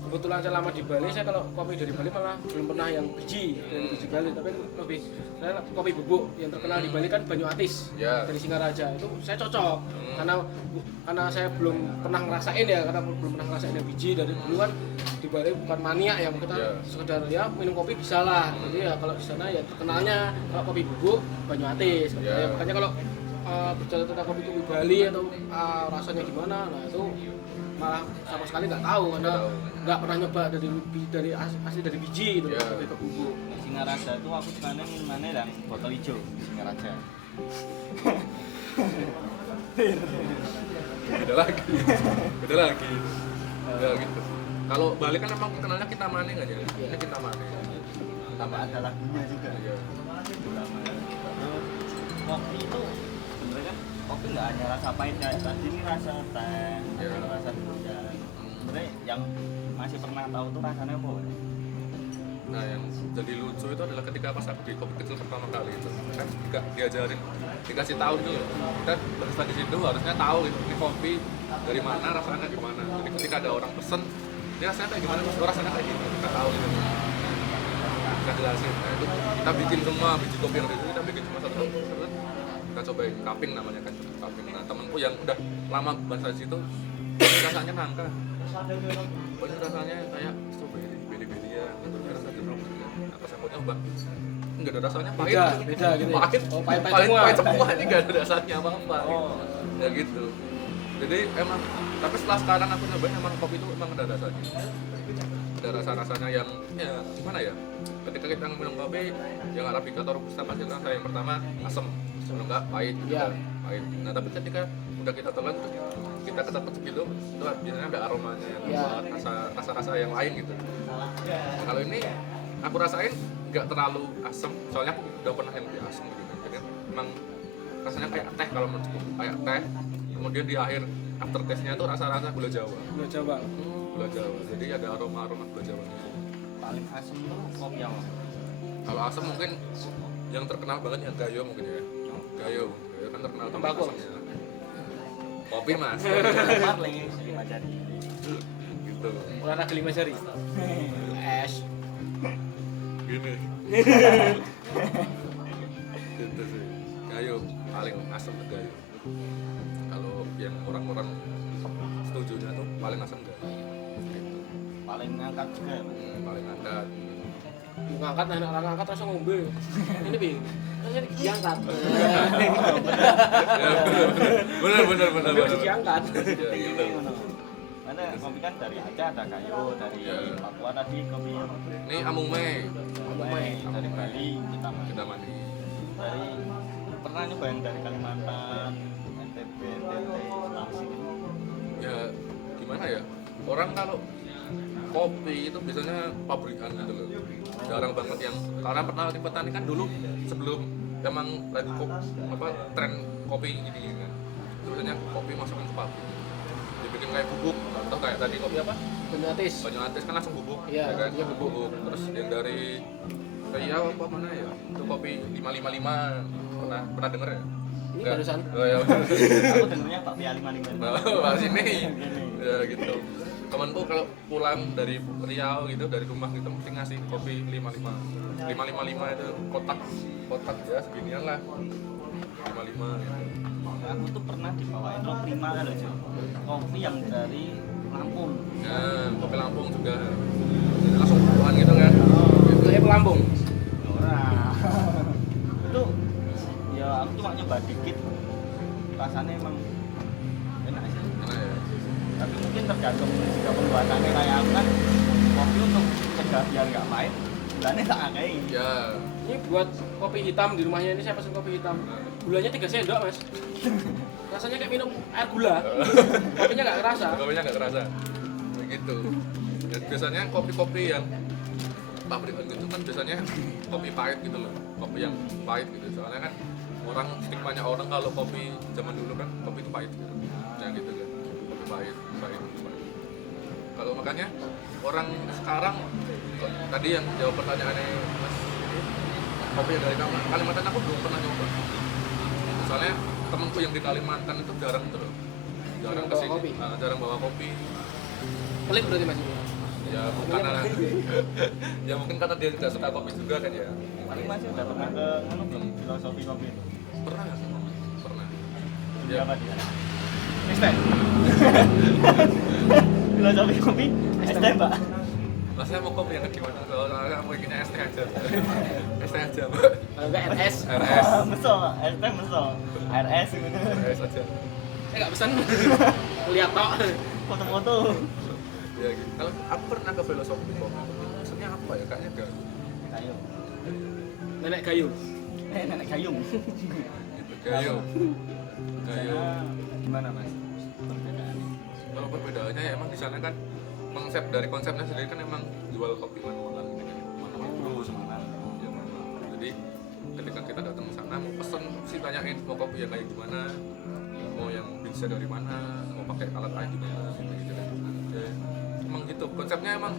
kebetulan saya lama di Bali, saya kalau kopi dari Bali malah belum pernah yang biji dari biji Bali, tapi lebih saya kopi bubuk yang terkenal di Bali kan Banyu Atis Ya. dari Singaraja itu saya cocok karena saya belum pernah ngerasain ya, karena belum pernah ngerasain yang biji dari dulu kan di Bali bukan maniak ya, kita Ya. sekedar ya minum kopi bisa lah, jadi ya kalau di sana ya terkenalnya kalau kopi bubuk Banyu Atis, Ya. ya, makanya kalau bicara tentang kopi Bali atau rasanya gimana, nah itu malah sama sekali nggak tahu karena nggak pernah nyoba dari asli dari biji itu Ya. kopi ke bubuk. Singaraja itu aku sebenarnya minumannya yang botol hijau Singaraja. Beda lagi. Ya gitu. Kalau Bali kan emang terkenalnya kita mane nggak ya? Ini kita mane. Tambah ada lagunya juga. Iya. Kopi itu sebenarnya kan kopi nggak hanya rasa pahit kayak tadi, ini rasa teh, Ya. rasa hujan. Sebenarnya yang masih pernah tahu tuh rasanya apa? Nah yang jadi lucu itu adalah ketika pas aku di kopi kecil pertama kali itu kan dikasih tahu gitu loh, kita barista di situ harusnya tahu gitu, ini kopi dari mana, rasanya gimana. Jadi ketika ada orang pesen ini rasanya kayak gimana, mas, rasanya kayak gini, kita tahu gitu. Kita jelasin, nah itu kita bikin semua biji kopi yang ada itu, kita bikin semua satu kita cobain cupping namanya kan, cupping. Nah temenku yang udah lama barista di situ ini rasanya nangka, oh ini rasanya kayak strawberry, beri-beri ya, gitu. Rasa jeruk, apa saya mau nyoba, nggak ada rasanya, pahit, Beda gitu ya? pahit, Oh, pahit semua, ini nggak ada rasanya apa-apa, Oh. ya gitu. Jadi emang, tapi setelah sekarang aku nyobain emang kopi itu emang ada rasanya, ada rasa-rasanya yang ya gimana ya, ketika kita minum kopi yang Arabica atau Robusta pasti rasa yang pertama asam, kalau enggak pahit gitu Ya. kan, pahit. Nah tapi ketika udah kita telan terus kita ketepet gitu, itu biasanya ada aromanya yang Ya. buat rasa-rasa yang lain gitu. Nah, kalau ini aku rasain nggak terlalu asam, soalnya aku udah pernah yang lebih asam gitu. Jadi emang rasanya kayak teh kalau menurutku, kayak teh. Kemudian di akhir after taste-nya tuh rasa-rasa gula Jawa. Udah coba. Gula Jawa. Jadi ada aroma-aroma gula Jawa. Paling asam tuh kopi apa? Kalau asam mungkin yang terkenal banget yang Gayo mungkin ya. Gayo kan terkenal sama Tembakau. asamnya. Kopi mas. Marley, lima jari. Gitu. Olahraga 5 jari. Es. Gini. Gitu sih. Gayo paling asam tuh Gayo. Kalau yang orang-orang setujunya tuh paling asam Gayo. Paling ngangkat juga ya, Mas? Paling angkat. Ngangkat, nah orang ngangkat terus ngombe. Ini bi, rasanya diangkat. Bener. Tapi harus diangkat. Ya, gitu. Ada kopi kan dari Aceh, ada Gayo, dari Ya. Papua tadi kopi Ini Amume dari Bali kita mandi. dari pernah nyobain dari Kalimantan, NTB, Sulawesi gitu. Ya gimana ya, orang kalau kopi itu biasanya pabrikan gitu loh, jarang banget yang, karena petani petani kan dulu sebelum emang lagi tren kopi gini kan, itu biasanya kopi masukkan ke pabrik. Di dibikin kayak bubuk, contoh kayak tadi kopi apa? Banyu Atis. Banyu Atis kan langsung bubuk, Iya, ya kan? iya, bubuk. Terus yang dari Riau apa mana ya? Itu kopi 555 pernah denger ya? Ini barusan. Oh ya. Aku dengernya Pak Pia 55. Nah, sini. Ya gitu. Temanku kalau pulang dari Riau gitu, dari rumah gitu mesti ngasih kopi 555 itu kotak ya seginian lah 55 gitu. Aku tuh pernah dibawain Rock Prima kan loh, Jo. Kopi yang dari Lampung. Nah, kopi Lampung juga jadi langsung buahan gitu kan gitu. Kayak Lampung. Ora. Itu ya aku cuma nyoba dikit. Rasanya emang enak sih. Enak ya. Tapi mungkin tergantung juga pembuatannya kayak aku kan kopi untuk cegah biar nggak pahit. Gulanya tak akei. Ya. Ini buat kopi hitam di rumahnya ini saya pesen kopi hitam. Gulanya 3 sendok mas. Rasanya kayak minum air gula. Kopinya nggak kerasa. Kopinya nggak kerasa begitu ya, biasanya kopi-kopi yang pabrikan gitu kan biasanya kopi pahit gitu loh, kopi yang pahit gitu, soalnya kan stigmanya orang kalau kopi zaman dulu kan kopi itu pahit gitu yang gitu kan, kopi pahit. Kalau makanya orang sekarang tadi yang jawab pertanyaannya mas kopi yang dari Kalimantan aku belum pernah nyoba, soalnya temanku yang di Kalimantan itu jarang tuh loh, jarang Bawa kesini, kopi? jarang bawa kopi. Pelit berarti mas. Ya mungkin karena dia tidak suka kopi juga kan ya. Tapi masih udah pernah ke anu belum filosofi kopi itu? Pernah. Dia apa dia? STM. Filosofi kopi STM, Pak. Mas saya mau kopi yang gimana? Soalnya aku inginnya ST aja. ST aja. Kalau enggak RS. RS. Meso, STM meso. RS gitu. RS aja. Saya nggak pesan. Lihat tok. Foto-foto. Ya gitu. Kalau aku pernah ke filosofi kopi. Maksudnya apa ya? Kayaknya enggak. Kayu. Nenek kayu. Nenek gayung. Gitu. Gayo. Sana gimana, Mas? Perbedaannya. Kalau perbedaannya ya emang di sana kan dari konsepnya sendiri kan emang jual kopi manual gitu kan. Manual brew sebenarnya. Ya manual. Jadi ketika kita datang ke sana mau pesen sih tanyain mau kopi yang kayak gimana, mau yang bisa dari mana, mau pakai alat kayak gimana gitu kan. Ya, emang gitu konsepnya, emang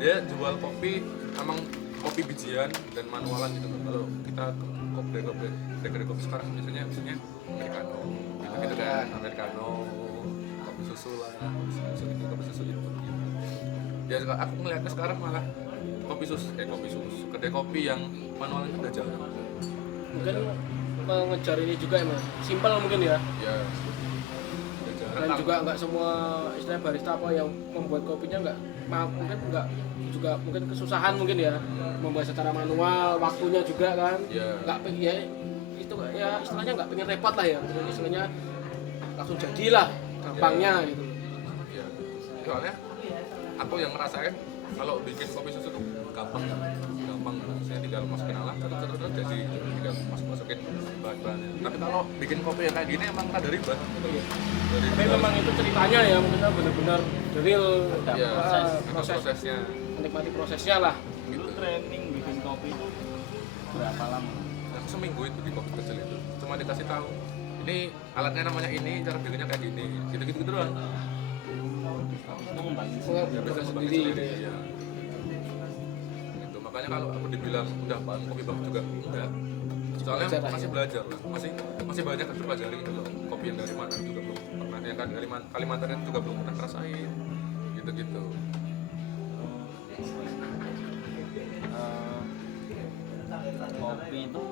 dia jual kopi emang kopi bijian dan manualan gitu kan. Kalau kita dari kopi sekarang biasanya americano gitu kan, americano, kopi susu lah, kopi susu itu gitu. Ya aku ngeliatnya sekarang malah kopi susu kedai kopi yang manual itu udah jarang. Mungkin mengejar ini juga ya mas. Simpel mungkin ya. Ya udah jarang. Dan juga nggak semua istilah barista apa yang membuat kopinya mungkin nggak juga mungkin kesusahan mungkin ya membuat secara manual, waktunya juga kan nggak ya itu ya istilahnya nggak pengen repot lah ya, istilahnya langsung jadilah gampangnya gitu. Ya, soalnya aku yang ngerasain kalau bikin kopi susu tuh gampang, saya tinggal masukin alat terus jadi tinggal masukin bahan-bahannya. Tapi kalau bikin kopi yang kayak gini emang rada ribet gitu loh. Tapi memang itu ceritanya ya mungkin benar-benar real Ya, proses prosesnya menikmati prosesnya lah. Dulu training bikin kopi itu berapa lama? aku seminggu itu di kopi kecil itu cuma dikasih tahu ini alatnya namanya ini, cara bikinnya kayak gini, gitu doang. Mengembangin Ya, Bisa bisa sendiri gitu ya. ya. Gitu. Makanya kalau aku dibilang udah paham kopi bagus juga enggak. Soalnya Belajar masih aja. belajar lah. Masih banyak yang dipelajari gitu loh. Kopi yang dari mana juga belum pernah, yang kan dari Kalimantan itu juga belum pernah ngerasain. Gitu. Kopi itu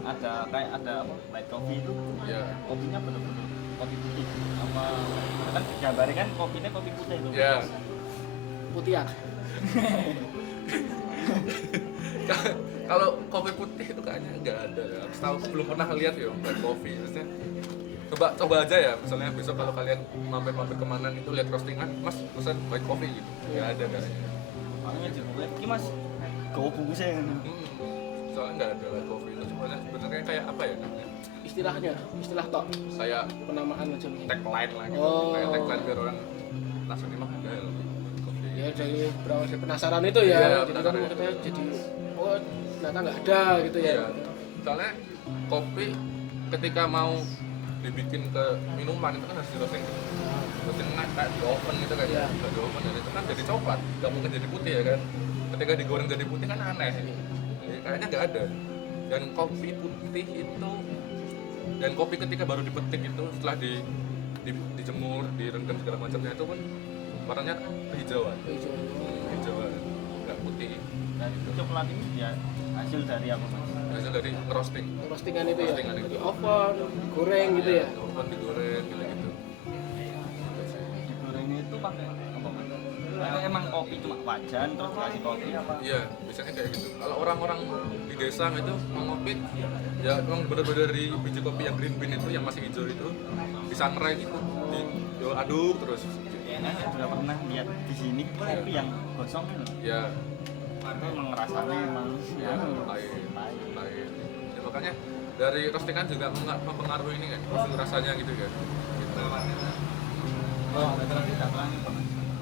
ada apa? White coffee itu Ya. kopinya bener-bener kopi putih sama kan gambarnya kan kopinya kopi putih itu. Ya. Putih ya. Kalau kopi putih itu kayaknya enggak ada ya. Tahu belum pernah lihat ya white coffee. Maksudnya coba aja ya, misalnya besok kalau kalian mampir kemana itu lihat roastingan, Mas pesan white coffee gitu. Enggak ada kayaknya. Makanya juga ini Mas gawa bungkusnya. Soalnya nggak ada white coffee itu sebenarnya kayak apa ya namanya? Istilah tok Kayak penamaan aja mungkin. tagline lah gitu. Oh. Kayak tagline biar orang langsung nyimak enggak ya kopi. Ya dari berawal dari penasaran itu ya, Iya, jadi kan penasaran kita itu. jadi oh ternyata nggak ada gitu ya. Iya. Soalnya kopi ketika mau dibikin ke minuman itu kan harus di roasting kayak di oven gitu kan ya, di oven dan itu kan jadi coklat, nggak mungkin jadi putih ya kan. Ketika digoreng jadi putih kan aneh, jadi, kayaknya nggak ada. Dan kopi putih itu, dan kopi ketika baru dipetik itu setelah dijemur, direndam segala macamnya itu pun warnanya hijauan, nggak putih. Dan itu coklat ini dia hasil dari apa mas? Hasil dari roastingan itu ya, Roastingan itu. di oven, goreng gitu ya. Oven digoreng gitu-gitu. Digorengnya itu pakai apa mas? Itu emang kopi cuma wajan terus dikasih kopi apa? Iya, biasanya kayak gitu. Kalau orang-orang di desa itu mau ngopi, ya memang benar-benar dari biji kopi yang green bean itu, yang masih hijau itu, disangrai gitu, aduk terus. Saya juga pernah lihat di sini kopi yang gosong itu. Ya, Itu emang rasanya emang ya lain. Ya, makanya dari roastingan juga mempengaruhi ini kan, rasanya gitu kan. Gitu. Oh, berarti datang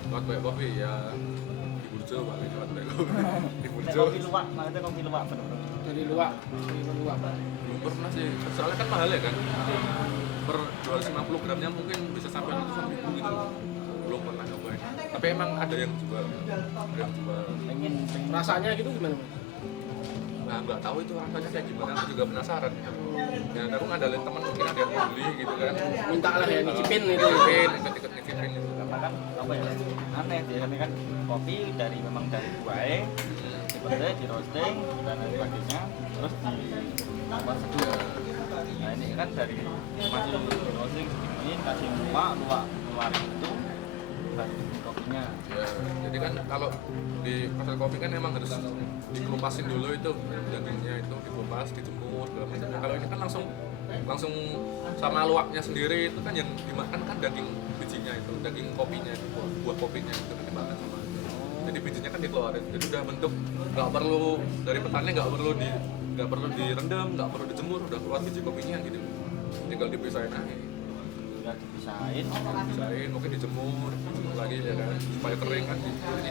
Buat banyak kopi ya di Burjo, Pak. Buat banyak kopi di Burjo. kopi luwak, maksudnya kopi luwak bener-bener. Dari luar. Belum pernah sih, soalnya kan mahal ya kan. Per 250 gramnya mungkin bisa sampai 100.000 gitu. Belum pernah nyobain. Tapi emang ada yang jual. Pengen Rasanya gitu gimana mas? Nah, nggak tahu itu rasanya kayak gimana, aku juga penasaran. Ya, aku ngandalin teman mungkin ada yang beli gitu kan. Minta lah ya, nyicipin itu. Ikut ngicipin gitu. karena kan apa ya? Aneh biasanya kan kopi memang dari buahnya dipetik, di roasting dan lain sebagainya, terus ditambah seduh. Nah ini kan dari masih di roasting segini kasih luar itu baru kopinya. Ya, jadi kan kalau di proses kopi kan emang harus dikelupasin dulu itu dagingnya itu dikelupas, dijemur segala macam. Kalau ini kan langsung sama luwaknya sendiri itu kan yang dimakan kan daging bijinya itu, daging kopinya itu, buah kopinya itu kan dimakan sama. Jadi bijinya kan dikeluarin, jadi udah bentuk, nggak perlu dari petani, nggak perlu direndam, nggak perlu dijemur, udah keluar biji kopinya gitu. Tinggal dipisahin aja. Udah dipisahin, Mungkin dijemur lagi ya kan, supaya kering kan jadi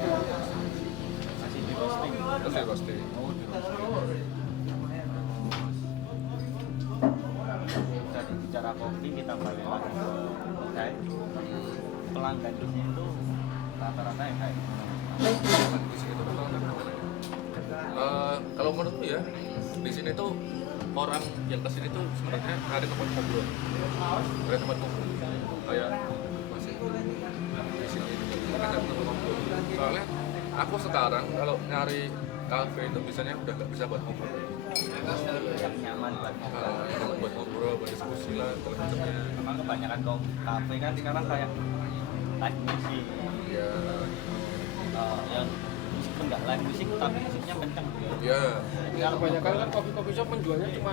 masih di roasting. terus di roasting. Oh, di roasting. Dari bicara kopi kita balik lagi ke kedai. Pelanggan di sini tuh rata-rata yang kayak gimana? Di sini tuh kalau menurutku ya di sini tuh orang yang kesini tuh sebenarnya ada tempat ngobrol, kayak masih di sini kan ada tempat ngobrol. Soalnya aku sekarang kalau nyari kafe itu biasanya udah nggak bisa buat ngobrol. Yang nyaman Buat ngobrol, buat diskusi lah, segala macamnya. memang kebanyakan kafe kan sekarang kayak live music Ya, yang meskipun nggak live music tapi musiknya kenceng. ya, Jadi kalau Kebanyakan kan kopi shop menjualnya cuma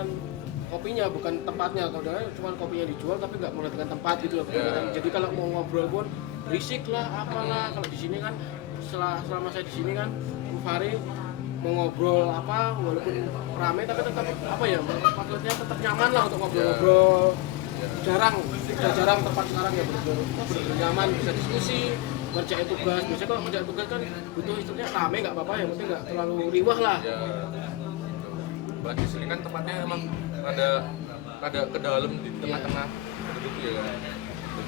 kopinya, bukan tempatnya. Kalau cuma kopinya dijual tapi nggak memperhatikan tempat gitu loh. Yeah. Jadi kalau mau ngobrol pun berisik lah, apalah. Kalau di sini kan selama saya di sini kan Fahri mau ngobrol apa walaupun rame tapi tetap apa ya, maksudnya tetap nyaman lah untuk ngobrol-ngobrol. Jarang tempat sekarang ya bener-bener nyaman, bisa diskusi, ngerjain tugas. Biasanya kalau ngerjain tugas kan butuh istilahnya rame, nggak apa-apa, yang penting nggak terlalu riwah lah. ya. Bahkan di sini kan tempatnya emang ada ke dalam di tengah-tengah penduduk ya kan.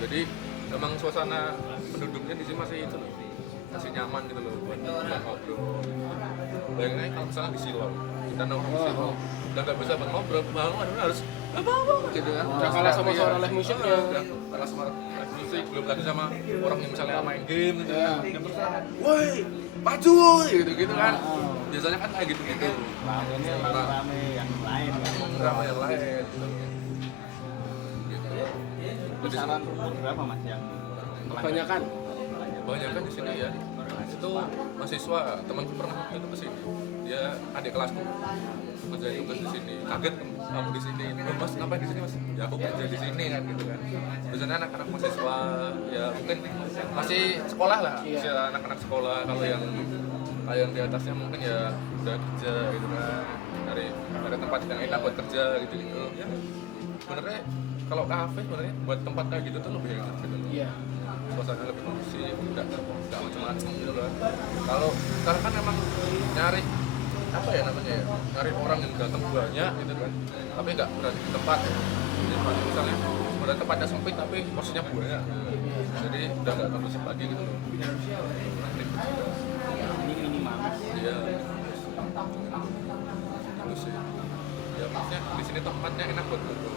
Jadi emang suasana penduduknya di sini masih itu loh, masih nyaman gitu loh buat ngobrol. Bayangin aja kalau misalnya di Silom, kita nongkrong di Silom, udah nggak bisa buat ngobrol, bangun harus apa gitu kan. Udah kalah sama suara live musiknya. Udah kalah sama live musik, belum lagi sama orang yang misalnya main game gitu Ya. kan. Woi, maju woi gitu kan. Biasanya kan kayak gitu-gitu. ini rame yang lain kan. Drama yang lain gitu. Kisaran umur berapa mas yang Kebanyakan. Banyak kan di sini ya. Itu mahasiswa, temanku pernah itu ke sini. Dia adik kelasku kerja tugas di sini. Kaget kamu di sini. Mas ngapain di sini mas? Ya aku kerja di sini kan gitu kan. Biasanya anak-anak mahasiswa ya mungkin masih sekolah lah. Masih anak-anak sekolah. Kalau yang di atasnya mungkin ya udah kerja gitu kan. Dari tempat yang enak buat kerja gitu. Ya sebenarnya kalau kafe sebenarnya buat tempat kayak gitu tuh lebih enak gitu. Iya. Suasana lebih kondusif, nggak macam-macam gitu kan. Kalau sekarang kan emang nyari apa ya namanya ya, nyari orang yang datang banyak gitu kan, tapi nggak berani di tempat. Jadi misalnya sebenarnya tempatnya sempit tapi porsinya banyak. Jadi udah nggak kondusif lagi gitu loh. Ini minimalis. Iya. Itu sih. Ya maksudnya di sini tempatnya enak buat foto.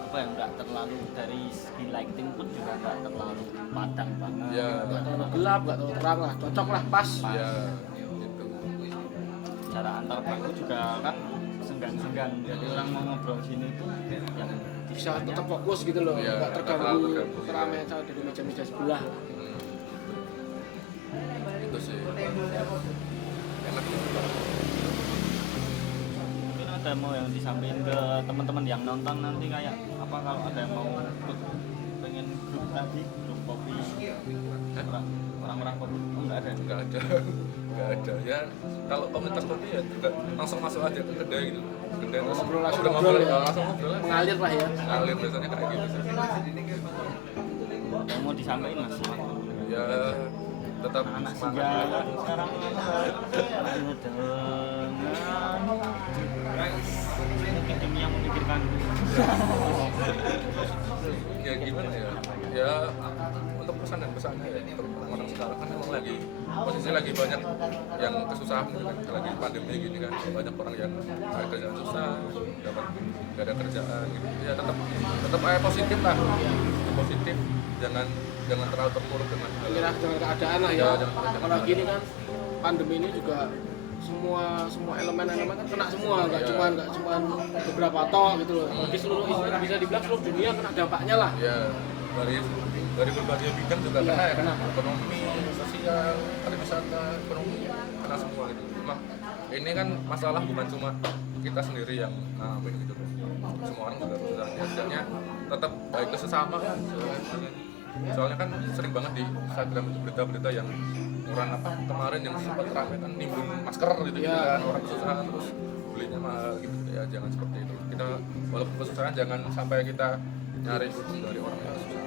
Apa yang nggak terlalu dari segi lighting pun juga nggak terlalu padang banget. Iya. Nggak terlalu gelap, nggak terlalu terang lah, cocok lah, pas. Iya. Gitu. Cara antar bangku juga kan senggang-senggang, jadi orang mau ngobrol sini tuh yang Bisa tetap fokus gitu loh, Iya, nggak nggak terganggu terlalu terganggu. keramaian dari meja-meja sebelah. Itu sih. Enak gitu. mungkin ada mau yang disampaikan ke teman-teman yang nonton nanti, kayak apa kalau ada yang mau ikut pengen grup tadi, grup kopi orang-orang kopi, oh, nggak ada. Nggak ada. Nggak ada ya. Kalau komunitas kopi ya juga langsung masuk aja ke kedai gitu. Kedai terus Ngobrol langsung udah ngobrol ya. langsung ngobrol lah. Mengalir lah ya. Ngalir biasanya kayak gitu sih. Yang mau disampaikan mas? Ya tetap Anak semangat senja ya. sekarang ayo dengan mungkin dunia memikirkan Ya gimana ya? Ya untuk pesan dan pesannya ya untuk orang sekarang kan memang lagi posisi lagi banyak yang kesusahan gitu kan, lagi pandemi gini kan, banyak orang yang cari kerjaan susah, dapat nggak ada kerjaan gitu. Ya tetap aja positif lah, positif, jangan terlalu terpuruk dengan hal Menyerah dengan keadaan lah ya. Ya, jangan menyerah dengan Apalagi ini keadaan. kan pandemi ini juga semua elemen-elemen kan kena semua, nggak Iya. cuma beberapa tok gitu loh. Apalagi seluruh bisa dibilang seluruh dunia kena dampaknya lah. ya dari berbagai bidang juga Iya, kena ya kan, kena. ekonomi, sosial, pariwisata, ekonomi kena semua gitu. Cuma ini kan masalah bukan cuma kita sendiri yang ngalamin gitu loh. Semua orang juga berusaha ya, tetap baik ke sesama kan. Soalnya kan sering banget di Instagram itu berita-berita yang orang apa kemarin yang sempat ramai kan nimbun masker gitu Iya. kan, orang kesusahan terus belinya mahal gitu ya, jangan seperti itu. Kita walaupun kesusahan jangan sampai kita nyari untung dari orang yang susah.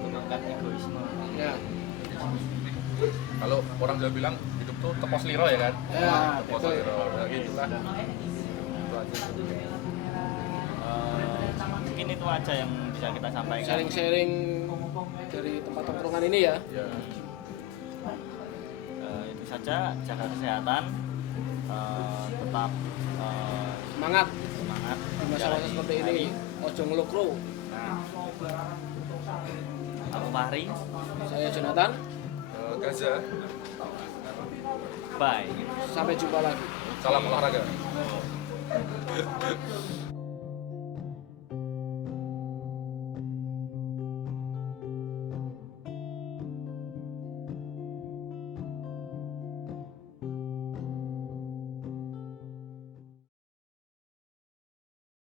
mengangkat egoisme. Ya. Kalau orang Jawa bilang hidup tuh tepos liro ya kan? Ya, Tepos betul. liro, ya gitulah. Itu aja. Mungkin itu aja yang bisa kita sampaikan. Sharing-sharing dari tempat tongkrongan ini ya. Ya, Itu saja, jaga kesehatan, tetap Semangat semangat di masa-masa jalani seperti hari. ini. Ojo ngelukro. Nah, aku Fahri, Saya Jonathan. Gaza, bye. Sampai jumpa lagi. salam olahraga.